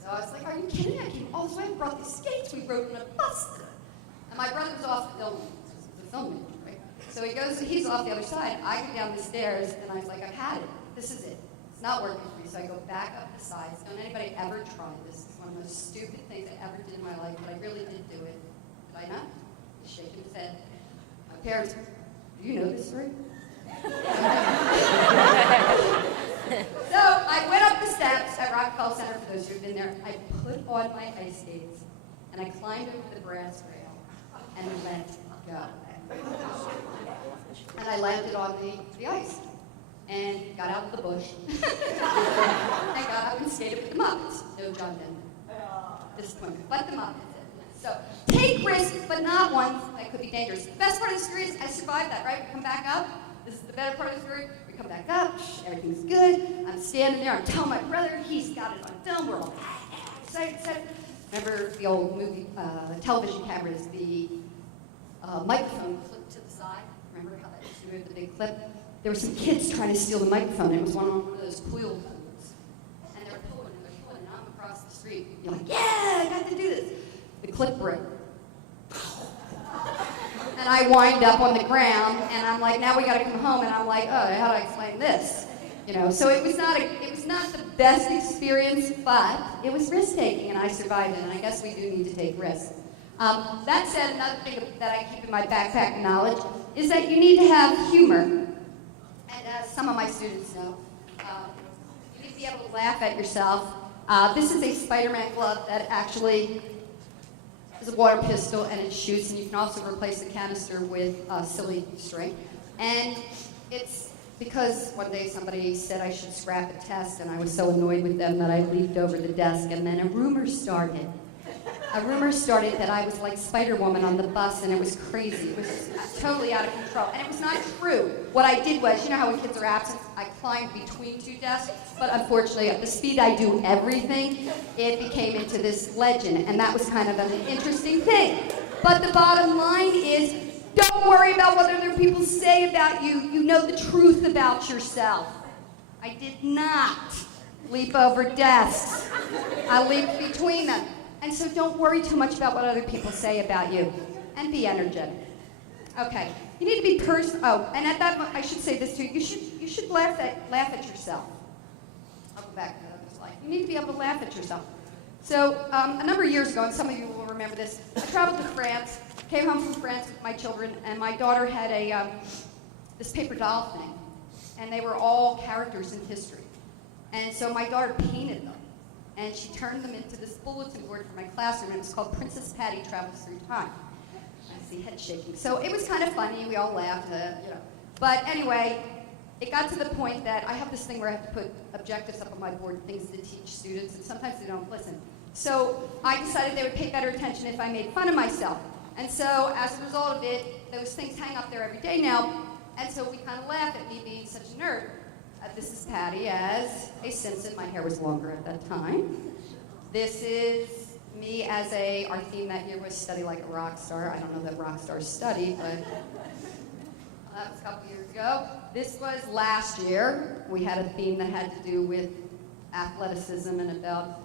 So I was like, are you kidding? I came all this way and brought these skates. We rode in a bus. And my brother was off filming. The filming. So he's off the other side. I go down the stairs, and I was like, I've had it. This is it. It's not working for me. So I go back up the sides. Don't anybody ever try this. It's one of the most stupid things I ever did in my life, but I really did do it. Did I not? He's shaking his head. My parents, do you know this story? So I went up the steps at Rockefeller Center, for those who've been there. I put on my ice skates, and I climbed over the brass rail and let go. And I landed on the ice and got out of the bush and got up and skated with the Muppets. No John Denver. Disappointment. But the Muppets did. So take risks, but not ones that could be dangerous. The best part of the story is I survived that, right? We come back up. This is the better part of the story. We come back up. Everything's good. I'm standing there. I'm telling my brother he's got it on film. We're all excited. Remember the old movie television cameras, the microphone clipped to the side. Remember how that used to move, the big clip? There were some kids trying to steal the microphone. It was one of those coil phones. And they were pulling, and I'm across the street. You're like, yeah, I got to do this. The clip broke. And I wind up on the ground, and I'm like, now we got to come home. And I'm like, oh, how do I explain this? You know, so it was not the best experience, but it was risk-taking, and I survived it. And I guess we do need to take risks. That said, another thing that I keep in my backpack knowledge is that you need to have humor. And as some of my students know, you need to be able to laugh at yourself. This is a Spider-Man glove that actually is a water pistol, and it shoots, and you can also replace the canister with silly string. And it's because one day somebody said I should scrap a test, and I was so annoyed with them that I leaped over the desk, and then a rumor started. That I was like Spider-Woman on the bus, and it was crazy. It was totally out of control, and it was not true. What I did was, you know how when kids are absent, I climbed between two desks, but unfortunately, at the speed I do everything, it became into this legend, and that was kind of an interesting thing. But the bottom line is, don't worry about what other people say about you. You know the truth about yourself. I did not leap over desks. I leaped between them. And so don't worry too much about what other people say about you. And be energetic. Okay. You need to be and at that moment, I should say this too. You should laugh at yourself. I'll go back to that slide. You need to be able to laugh at yourself. So a number of years ago, and some of you will remember this, I traveled to France, came home from France with my children, and my daughter had this paper doll thing. And they were all characters in history. And so my daughter painted them. And she turned them into this bulletin board for my classroom. It was called Princess Patty Travels Through Time. I see head shaking. So it was kind of funny. We all laughed, you know. But anyway, it got to the point that I have this thing where I have to put objectives up on my board, things to teach students, and sometimes they don't listen. So I decided they would pay better attention if I made fun of myself. And so as a result of it, those things hang up there every day now. And so we kind of laugh at me being such a nerd. This is Patty as a Simpson. My hair was longer at that time. This is me as our theme that year was Study Like a Rock Star. I don't know that rock stars study, but that was a couple years ago. This was last year. We had a theme that had to do with athleticism and about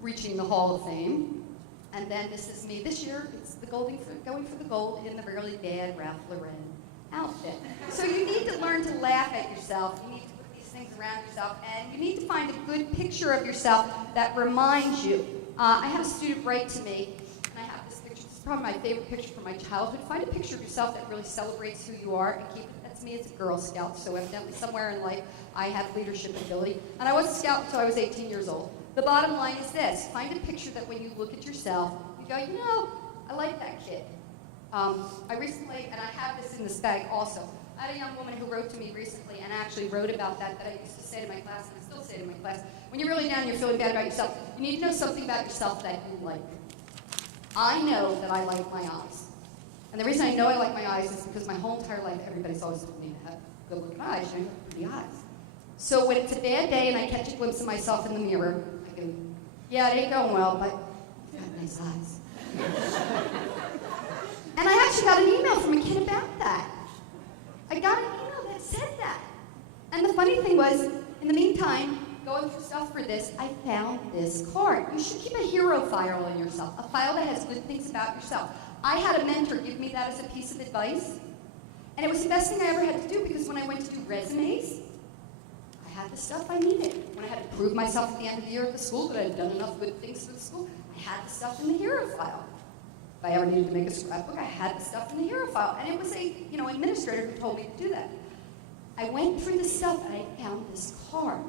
reaching the Hall of Fame. And then this is me. This year, it's the going for the gold in the really bad Ralph Lauren outfit. So you need to learn to laugh at yourself. You need to put these things around yourself, and you need to find a good picture of yourself that reminds you. I had a student write to me, and I have this picture. This is probably my favorite picture from my childhood. Find a picture of yourself that really celebrates who you are, and keep it. That's me as a Girl Scout, so evidently somewhere in life I have leadership ability. And I was a Scout until I was 18 years old. The bottom line is this. Find a picture that when you look at yourself, you go, you know, I like that kid. I recently, and I have this in this bag also, I had a young woman who wrote to me recently and actually wrote about that I used to say to my class, and I still say to my class, when you're really down and you're feeling bad about yourself, you need to know something about yourself that you like. I know that I like my eyes. And the reason I know I like my eyes is because my whole entire life, everybody's always told me to have good-looking eyes, you know, pretty eyes. So when it's a bad day and I catch a glimpse of myself in the mirror, I go, yeah, it ain't going well, but you've got nice eyes. And I actually got an email from a kid about that. I got an email that said that. And the funny thing was, in the meantime, going through stuff for this, I found this card. You should keep a hero file on yourself, a file that has good things about yourself. I had a mentor give me that as a piece of advice, and it was the best thing I ever had to do because when I went to do resumes, I had the stuff I needed. When I had to prove myself at the end of the year at the school that I had done enough good things for the school, I had the stuff in the hero file. If I ever needed to make a scrapbook, I had the stuff in the hero file. And it was a, administrator who told me to do that. I went through the stuff and I found this card.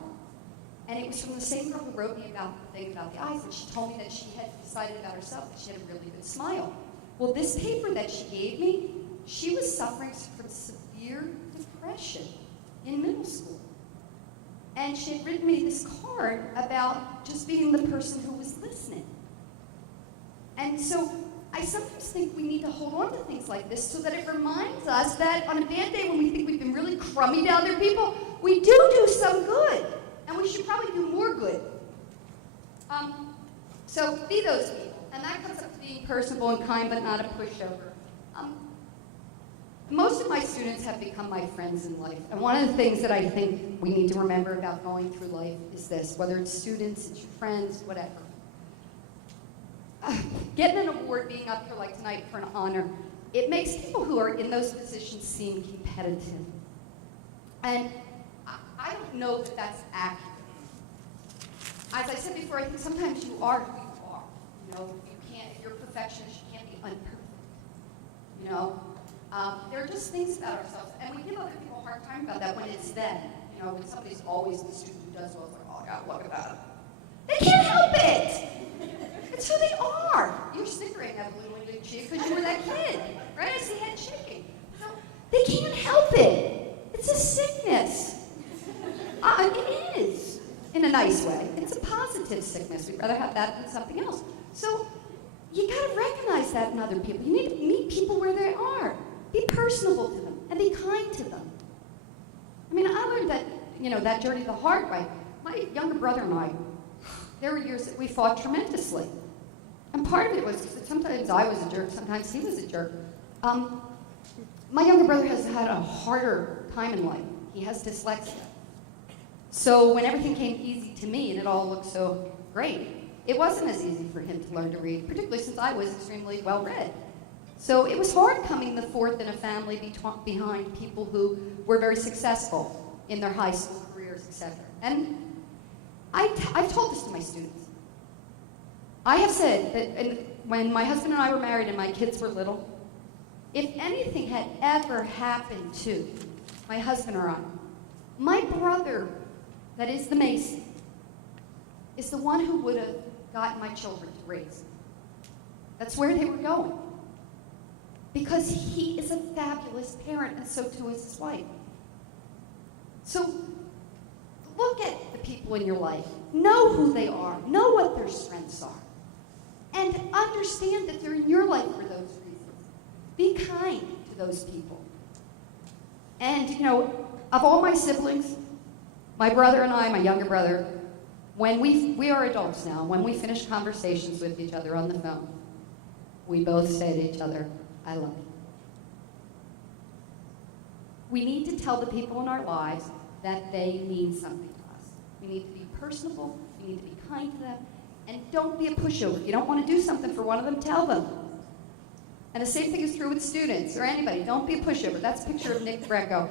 And it was from the same girl who wrote me about the thing about the eyes, and she told me that she had decided about herself that she had a really good smile. Well, this paper that she gave me, she was suffering from severe depression in middle school. And she had written me this card about just being the person who was listening. And so I sometimes think we need to hold on to things like this so that it reminds us that on a bad day when we think we've been really crummy to other people, we do some good. And we should probably do more good. So be those people. And that comes up to being personable and kind, but not a pushover. Most of my students have become my friends in life. And one of the things that I think we need to remember about going through life is this, whether it's students, it's your friends, whatever. Getting an award, being up here like tonight for an honor, it makes people who are in those positions seem competitive. And I don't know that that's accurate. As I said before, I think sometimes you are who you are. If you're a perfectionist, you can't be unperfect. There are just things about ourselves, and we give other people a hard time about that when it's them. When somebody's always the student who does well, it's like, oh, God, look at that. They can't help it. It's who they are. You're snickering at a little bit, because you were that kid, right? I see head shaking. So they can't help it. It's a sickness. It is, in a nice way. It's a positive sickness. We'd rather have that than something else. So you got to recognize that in other people. You need to meet people where they are. Be personable to them and be kind to them. I learned that, that journey the hard way. My younger brother and I, there were years that we fought tremendously. And part of it was that sometimes I was a jerk, sometimes he was a jerk. My younger brother has had a harder time in life. He has dyslexia. So when everything came easy to me and it all looked so great, it wasn't as easy for him to learn to read, particularly since I was extremely well-read. So it was hard coming the fourth in a family behind people who were very successful in their high school careers, etc. And I've told this to my students. I have said that when my husband and I were married and my kids were little, if anything had ever happened to my husband or I, my brother, that is the Mason, is the one who would have gotten my children to raise. That's where they were going. Because he is a fabulous parent, and so too is his wife. So look at the people in your life. Know who they are. Know what their strengths are. And understand that they're in your life for those reasons. Be kind to those people. And, of all my siblings, my brother and I, my younger brother, when we are adults now, when we finish conversations with each other on the phone, we both say to each other, I love you. We need to tell the people in our lives that they mean something to us. We need to be personable, we need to be kind to them, and don't be a pushover. If you don't want to do something for one of them, tell them. And the same thing is true with students or anybody. Don't be a pushover. That's a picture of Nick Greco.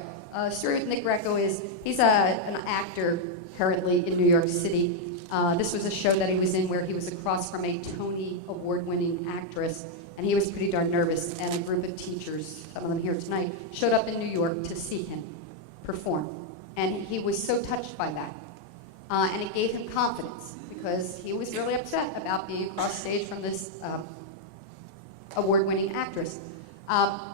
Story with Nick Greco is he's an actor currently in New York City. This was a show that he was in where he was across from a Tony Award-winning actress, and he was pretty darn nervous, and a group of teachers, some of them here tonight, showed up in New York to see him perform. And he was so touched by that. And it gave him confidence, because he was really upset about being across stage from this award-winning actress.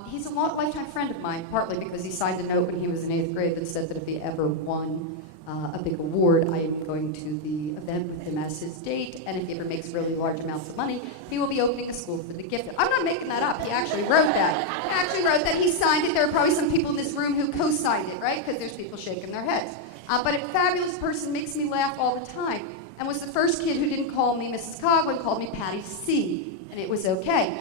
He's a lifetime friend of mine, partly because he signed a note when he was in 8th grade that said that if he ever won a big award, I am going to the event with him as his date, and if he ever makes really large amounts of money, he will be opening a school for the gifted. I'm not making that up. He actually wrote that. He actually wrote that. He signed it. There are probably some people in this room who co-signed it, right? Because there's people shaking their heads. But a fabulous person, makes me laugh all the time, and was the first kid who didn't call me Mrs. Coghlan, called me Patty C, and it was okay.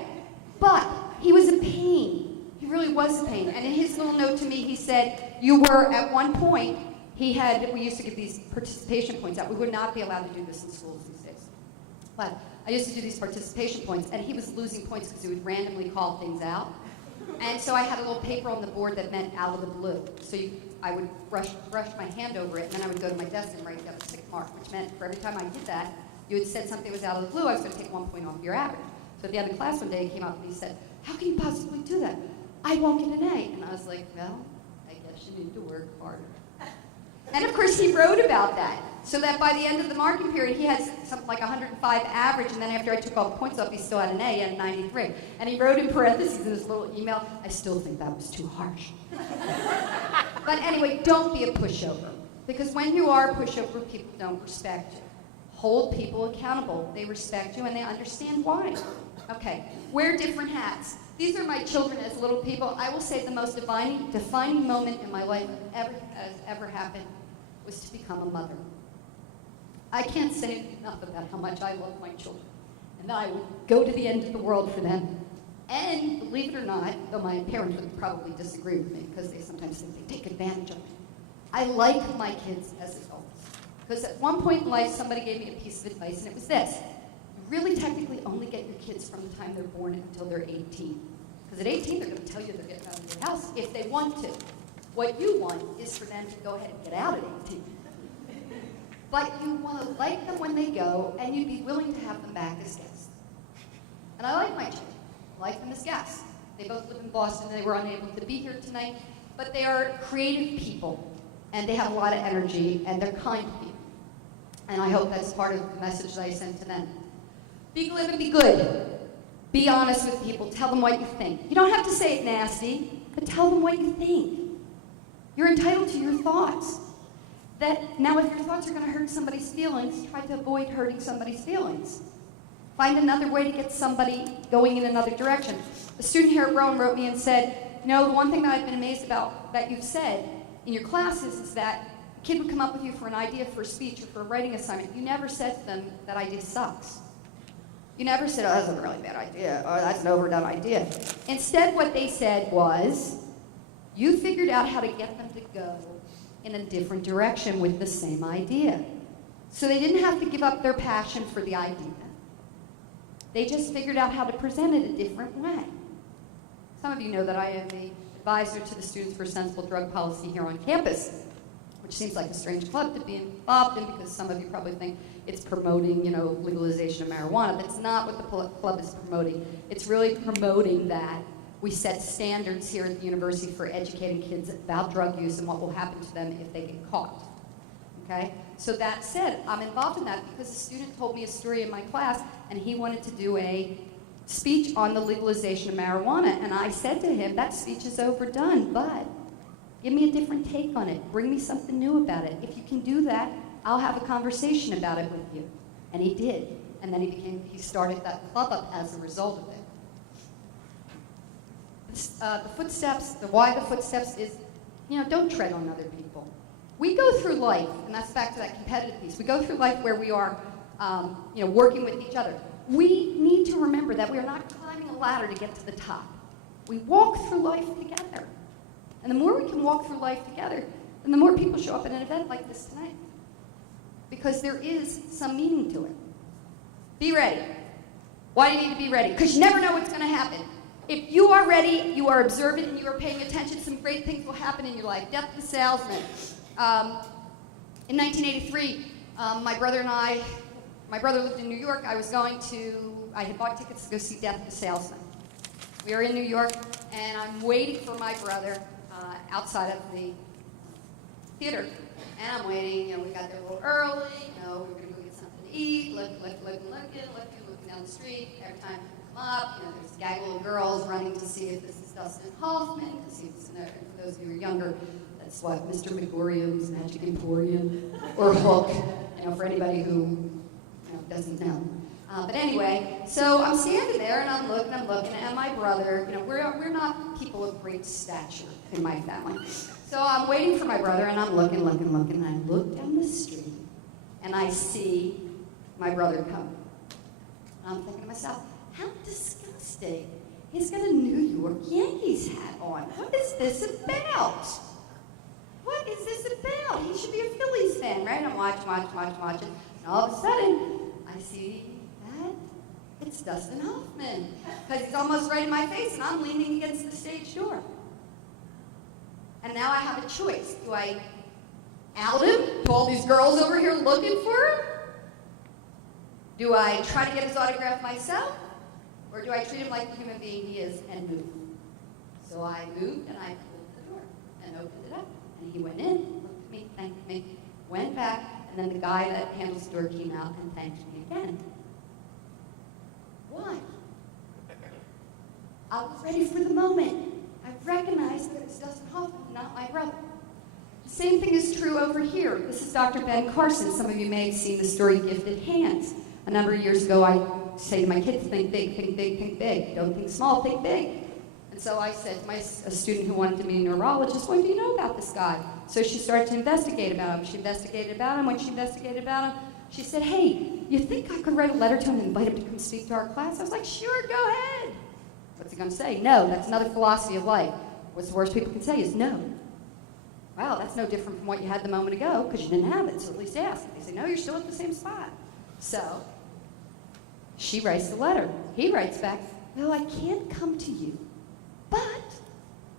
But he was a pain. He really was a pain. And in his little note to me, he said, you were, at one point, we used to give these participation points out. We would not be allowed to do this in schools these days. But I used to do these participation points, and he was losing points because he would randomly call things out. And so I had a little paper on the board that meant out of the blue. So I would brush my hand over it, and then I would go to my desk and write down a tick mark, which meant for every time I did that, you had said something was out of the blue, I was going to take 1 point off your average. So at the end of class one day, he came up and he said, "How can you possibly do that? I won't get an A." And I was like, "Well, I guess you need to work harder." And of course, he wrote about that. So that by the end of the marking period, he had something like 105 average, and then after I took all the points off, he still had an A, he had a 93. And he wrote in parentheses in his little email, "I still think that was too harsh." But anyway, don't be a pushover. Because when you are a pushover, people don't respect you. Hold people accountable. They respect you and they understand why. Okay, wear different hats. These are my children as little people. I will say the most defining moment in my life that has ever happened was to become a mother. I can't say enough about how much I love my children. And that I would go to the end of the world for them. And believe it or not, though my parents would probably disagree with me because they sometimes think they take advantage of me, I like my kids as adults. Because at one point in life, somebody gave me a piece of advice, and it was this. You really technically only get your kids from the time they're born until they're 18. Because at 18, they're going to tell you they're getting out of your house if they want to. What you want is for them to go ahead and get out at 18. But you want to like them when they go, and you'd be willing to have them back as guests. And I like my children. I like them as guests. They both live in Boston. They were unable to be here tonight. But they are creative people, and they have a lot of energy, and they're kind people. And I hope that's part of the message that I sent to them. Be glib and be good. Be honest with people. Tell them what you think. You don't have to say it nasty, but tell them what you think. You're entitled to your thoughts. Now, if your thoughts are going to hurt somebody's feelings, try to avoid hurting somebody's feelings. Find another way to get somebody going in another direction. A student here at Rowan wrote me and said, "You know, the one thing that I've been amazed about that you've said in your classes is that a kid would come up with you for an idea for a speech or for a writing assignment. You never said to them, that idea sucks. You never said, oh, that's a really bad idea, or that's an overdone idea. Instead, what they said was, you figured out how to get them to go in a different direction with the same idea. So they didn't have to give up their passion for the idea. They just figured out how to present it a different way." Some of you know that I am the advisor to the Students for Sensible Drug Policy here on campus, which seems like a strange club to be involved in because some of you probably think it's promoting, legalization of marijuana. That's not what the club is promoting. It's really promoting that we set standards here at the university for educating kids about drug use and what will happen to them if they get caught. Okay? So that said, I'm involved in that because a student told me a story in my class and he wanted to do a speech on the legalization of marijuana. And I said to him, that speech is overdone, but give me a different take on it. Bring me something new about it. If you can do that, I'll have a conversation about it with you. And he did. And then he started that club up as a result of it. The footsteps, why the footsteps is, don't tread on other people. We go through life, and that's back to that competitive piece. We go through life where we are, working with each other. We need to remember that we are not climbing a ladder to get to the top. We walk through life together. And the more we can walk through life together, then the more people show up at an event like this tonight. Because there is some meaning to it. Be ready. Why do you need to be ready? Because you never know what's going to happen. If you are ready, you are observant, and you are paying attention, some great things will happen in your life. Death of the Salesman. In 1983, my brother lived in New York. I had bought tickets to go see Death of the Salesman. We are in New York, and I'm waiting for my brother outside of the theater. And I'm waiting, we got there a little early, we're going to go get something to eat, looking down the street. Every time we come up, there's a gaggle of girls running to see if this is Dustin Hoffman, to see if it's, for those of you who are younger, that's what Mr. Megorium's Magic Emporium, or Hook, for anybody who doesn't know. But anyway, so I'm standing there and I'm looking, and my brother, we're not people of great stature in my family. So I'm waiting for my brother and I'm looking, and I look down the street and I see my brother come. And I'm thinking to myself, how disgusting. He's got a New York Yankees hat on. What is this about? What is this about? He should be a Phillies fan, right? I'm watching. And all of a sudden, I see that it's Dustin Hoffman. Because he's almost right in my face, and I'm leaning against the stage door. And now I have a choice. Do I out him to all these girls over here looking for him? Do I try to get his autograph myself? Or do I treat him like the human being he is and move? So I moved and I pulled the door and opened it up. And he went in, looked at me, thanked me, went back, and then the guy that handles the door came out and thanked me again. Why? I was ready for the moment. I recognized that it was Dustin Hoffman, not my brother. The same thing is true over here. This is Dr. Ben Carson. Some of you may have seen the story Gifted Hands. A number of years ago, I say to my kids, think big, think big, think big. Don't think small, think big. And so I said to a student who wanted to be a neurologist, what do you know about this guy? So she started to investigate about him. She investigated about him. When she investigated about him, she said, hey, you think I could write a letter to him and invite him to come speak to our class? I was like, sure, go ahead. What's he going to say? No. That's another philosophy of life. What's the worst people can say is no. Wow, that's no different from what you had the moment ago because you didn't have it, so at least ask. They say, no, you're still at the same spot. So she writes the letter. He writes back, well, I can't come to you, but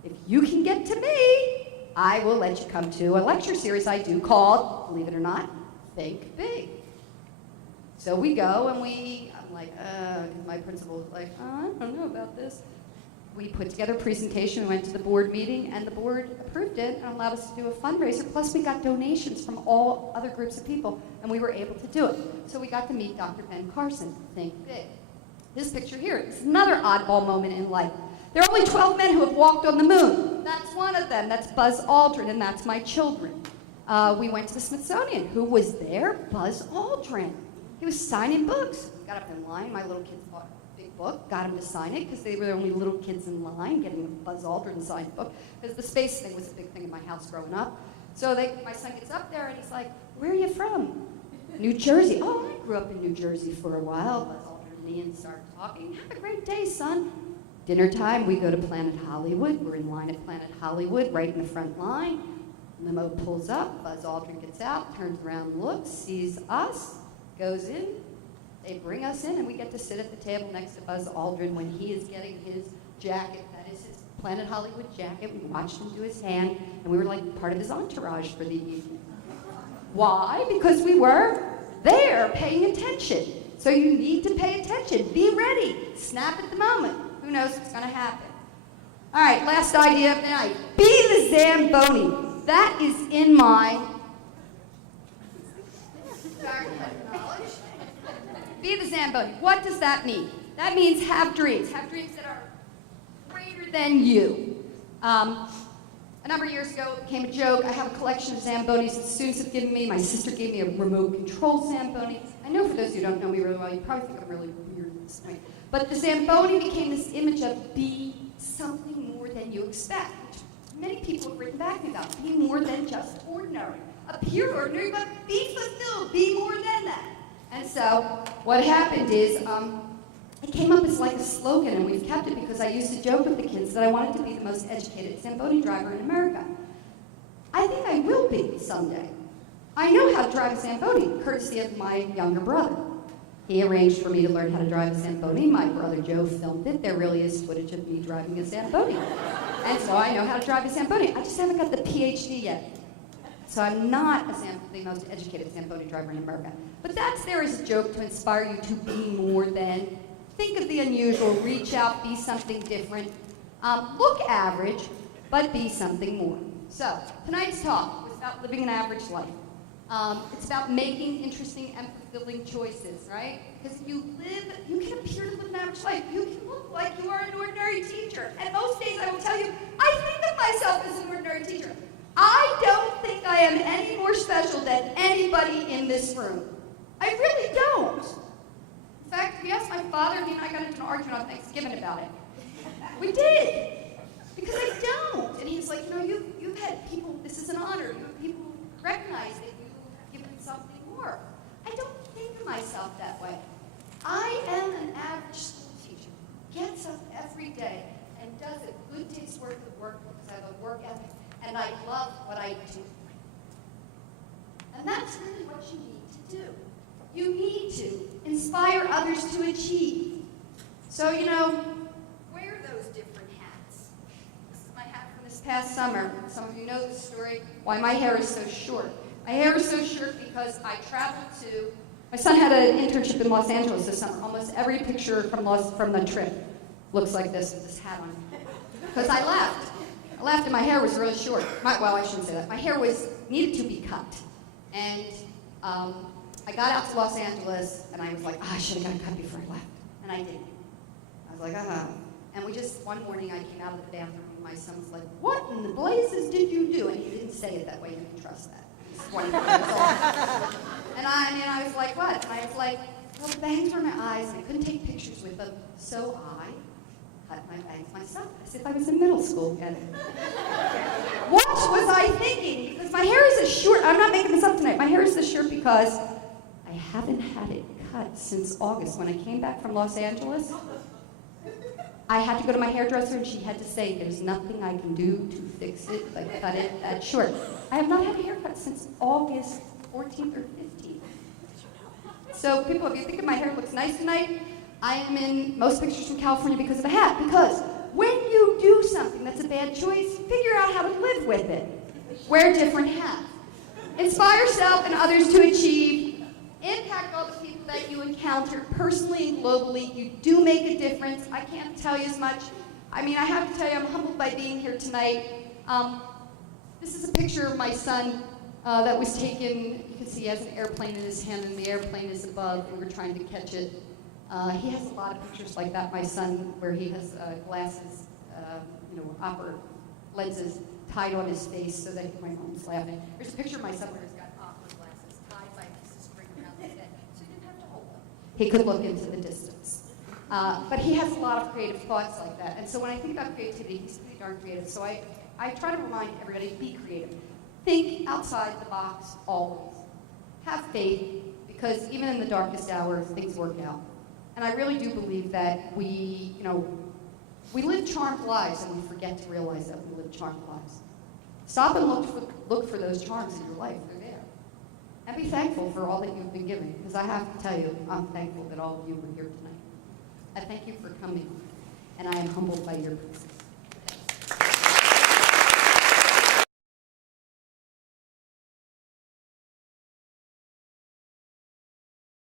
if you can get to me, I will let you come to a lecture series I do called, believe it or not, Think Big. So we go and I'm like, my principal was like, I don't know about this. We put together a presentation, we went to the board meeting, and the board approved it and allowed us to do a fundraiser. Plus, we got donations from all other groups of people, and we were able to do it. So we got to meet Dr. Ben Carson, Think Big. This picture here is another oddball moment in life. There are only 12 men who have walked on the moon. That's one of them. That's Buzz Aldrin, and that's my children. We went to the Smithsonian. Who was there? Buzz Aldrin. He was signing books. Got up in line. My little kids bought a big book, got him to sign it because they were the only little kids in line getting a Buzz Aldrin signed book because the space thing was a big thing in my house growing up. So my son gets up there and he's like, where are you from? New Jersey. Oh, I grew up in New Jersey for a while. Buzz Aldrin and Ian started talking. Have a great day, son. Dinner time, we go to Planet Hollywood. We're in line at Planet Hollywood, right in the front line. Limo pulls up, Buzz Aldrin gets out, turns around, looks, sees us, goes in. They bring us in, and we get to sit at the table next to Buzz Aldrin when he is getting his jacket. That is his Planet Hollywood jacket. We watched him do his hand, and we were like part of his entourage for the evening. Why? Because we were there paying attention. So you need to pay attention. Be ready. Snap at the moment. Who knows what's going to happen? All right, last idea of the night. Be the Zamboni. That is in my knowledge. Be the Zamboni. What does that mean? That means have dreams. Have dreams that are greater than you. A number of years ago, it became a joke. I have a collection of Zambonis that students have given me. My sister gave me a remote control Zamboni. I know for those of you who don't know me really well, you probably think I'm really weird at this point. But the Zamboni became this image of be something more than you expect. Many people have written back to me about be more than just ordinary. Appear ordinary, but be fulfilled. Be more than that. And so what happened is it came up as like a slogan, and we've kept it because I used to joke with the kids that I wanted to be the most educated Zamboni driver in America. I think I will be someday. I know how to drive a Zamboni, courtesy of my younger brother. He arranged for me to learn how to drive a Zamboni. My brother Joe filmed it. There really is footage of me driving a Zamboni. And so I know how to drive a Zamboni. I just haven't got the PhD yet. So I'm not the most educated Zamboni driver in America. But that's there as a joke to inspire you to be more than. Think of the unusual, reach out, be something different. Look average, but be something more. So tonight's talk was about living an average life. It's about making interesting and fulfilling choices, right? Because if you can appear to live an average life. You can look like you are an ordinary teacher. And most days I will tell you, I think of myself as an ordinary teacher. I don't think I am any more special than anybody in this room. I really don't. In fact, if you ask my father, he and I got into an argument on Thanksgiving about it. We did. Because I don't. And he's like, you've had people, this is an honor. You have people who recognize that you have given something more. I don't think of myself that way. I am an average school teacher. Gets up every day and does a good day's worth of work because I have a work ethic and I love what I do. And that's really what you need to do. You need to inspire others to achieve. So, wear those different hats. This is my hat from this past summer. Some of you know the story, why my hair is so short. My hair is so short because I traveled to My son had an internship in Los Angeles this summer. Almost every picture from the trip looks like this with this hat on. Because I laughed. I laughed and my hair was really short. Well, I shouldn't say that. My hair needed to be cut. And I got out to Los Angeles and I was like, I should have got it cut before I left. And I didn't. I was like, And one morning I came out of the bathroom and my son was like, what in the blazes did you do? And he didn't say it that way, you can trust that. He's 24 years old. And I was like, what? And I was like, well, the bangs were in my eyes and I couldn't take pictures with them, so I cut my bangs myself as if I was in middle school again. What was I thinking? Because my hair is this short. I'm not making this up tonight. My hair is this short because I haven't had it cut since August. When I came back from Los Angeles, I had to go to my hairdresser and she had to say, there's nothing I can do to fix it, like cut it that short. I have not had a haircut since August 14th or 15th. So people, if you think my hair looks nice tonight, I am in most pictures from California because of the hat. Because when you do something that's a bad choice, figure out how to live with it. Wear different hats. Inspire yourself and others to achieve. Impact all the people that you encounter personally and globally. You do make a difference. I can't tell you as much. I mean, I have to tell you, I'm humbled by being here tonight. This is a picture of my son that was taken. You can see he has an airplane in his hand and the airplane is above and we're trying to catch it. He has a lot of pictures like that, my son, where he has glasses, opera lenses tied on his face so that my mom's laughing. There's a picture of my son where he's got opera glasses tied by a piece of string around his head, so he didn't have to hold them. He could look into the distance. But he has a lot of creative thoughts like that. And so when I think about creativity, he's pretty darn creative. So I try to remind everybody, be creative. Think outside the box always. Have faith, because even in the darkest hour, things work out. And I really do believe that we live charmed lives and we forget to realize that we live charmed lives. Stop and look for those charms in your life. They're there. And be thankful for all that you've been given, because I have to tell you, I'm thankful that all of you were here tonight. I thank you for coming, and I am humbled by your participation.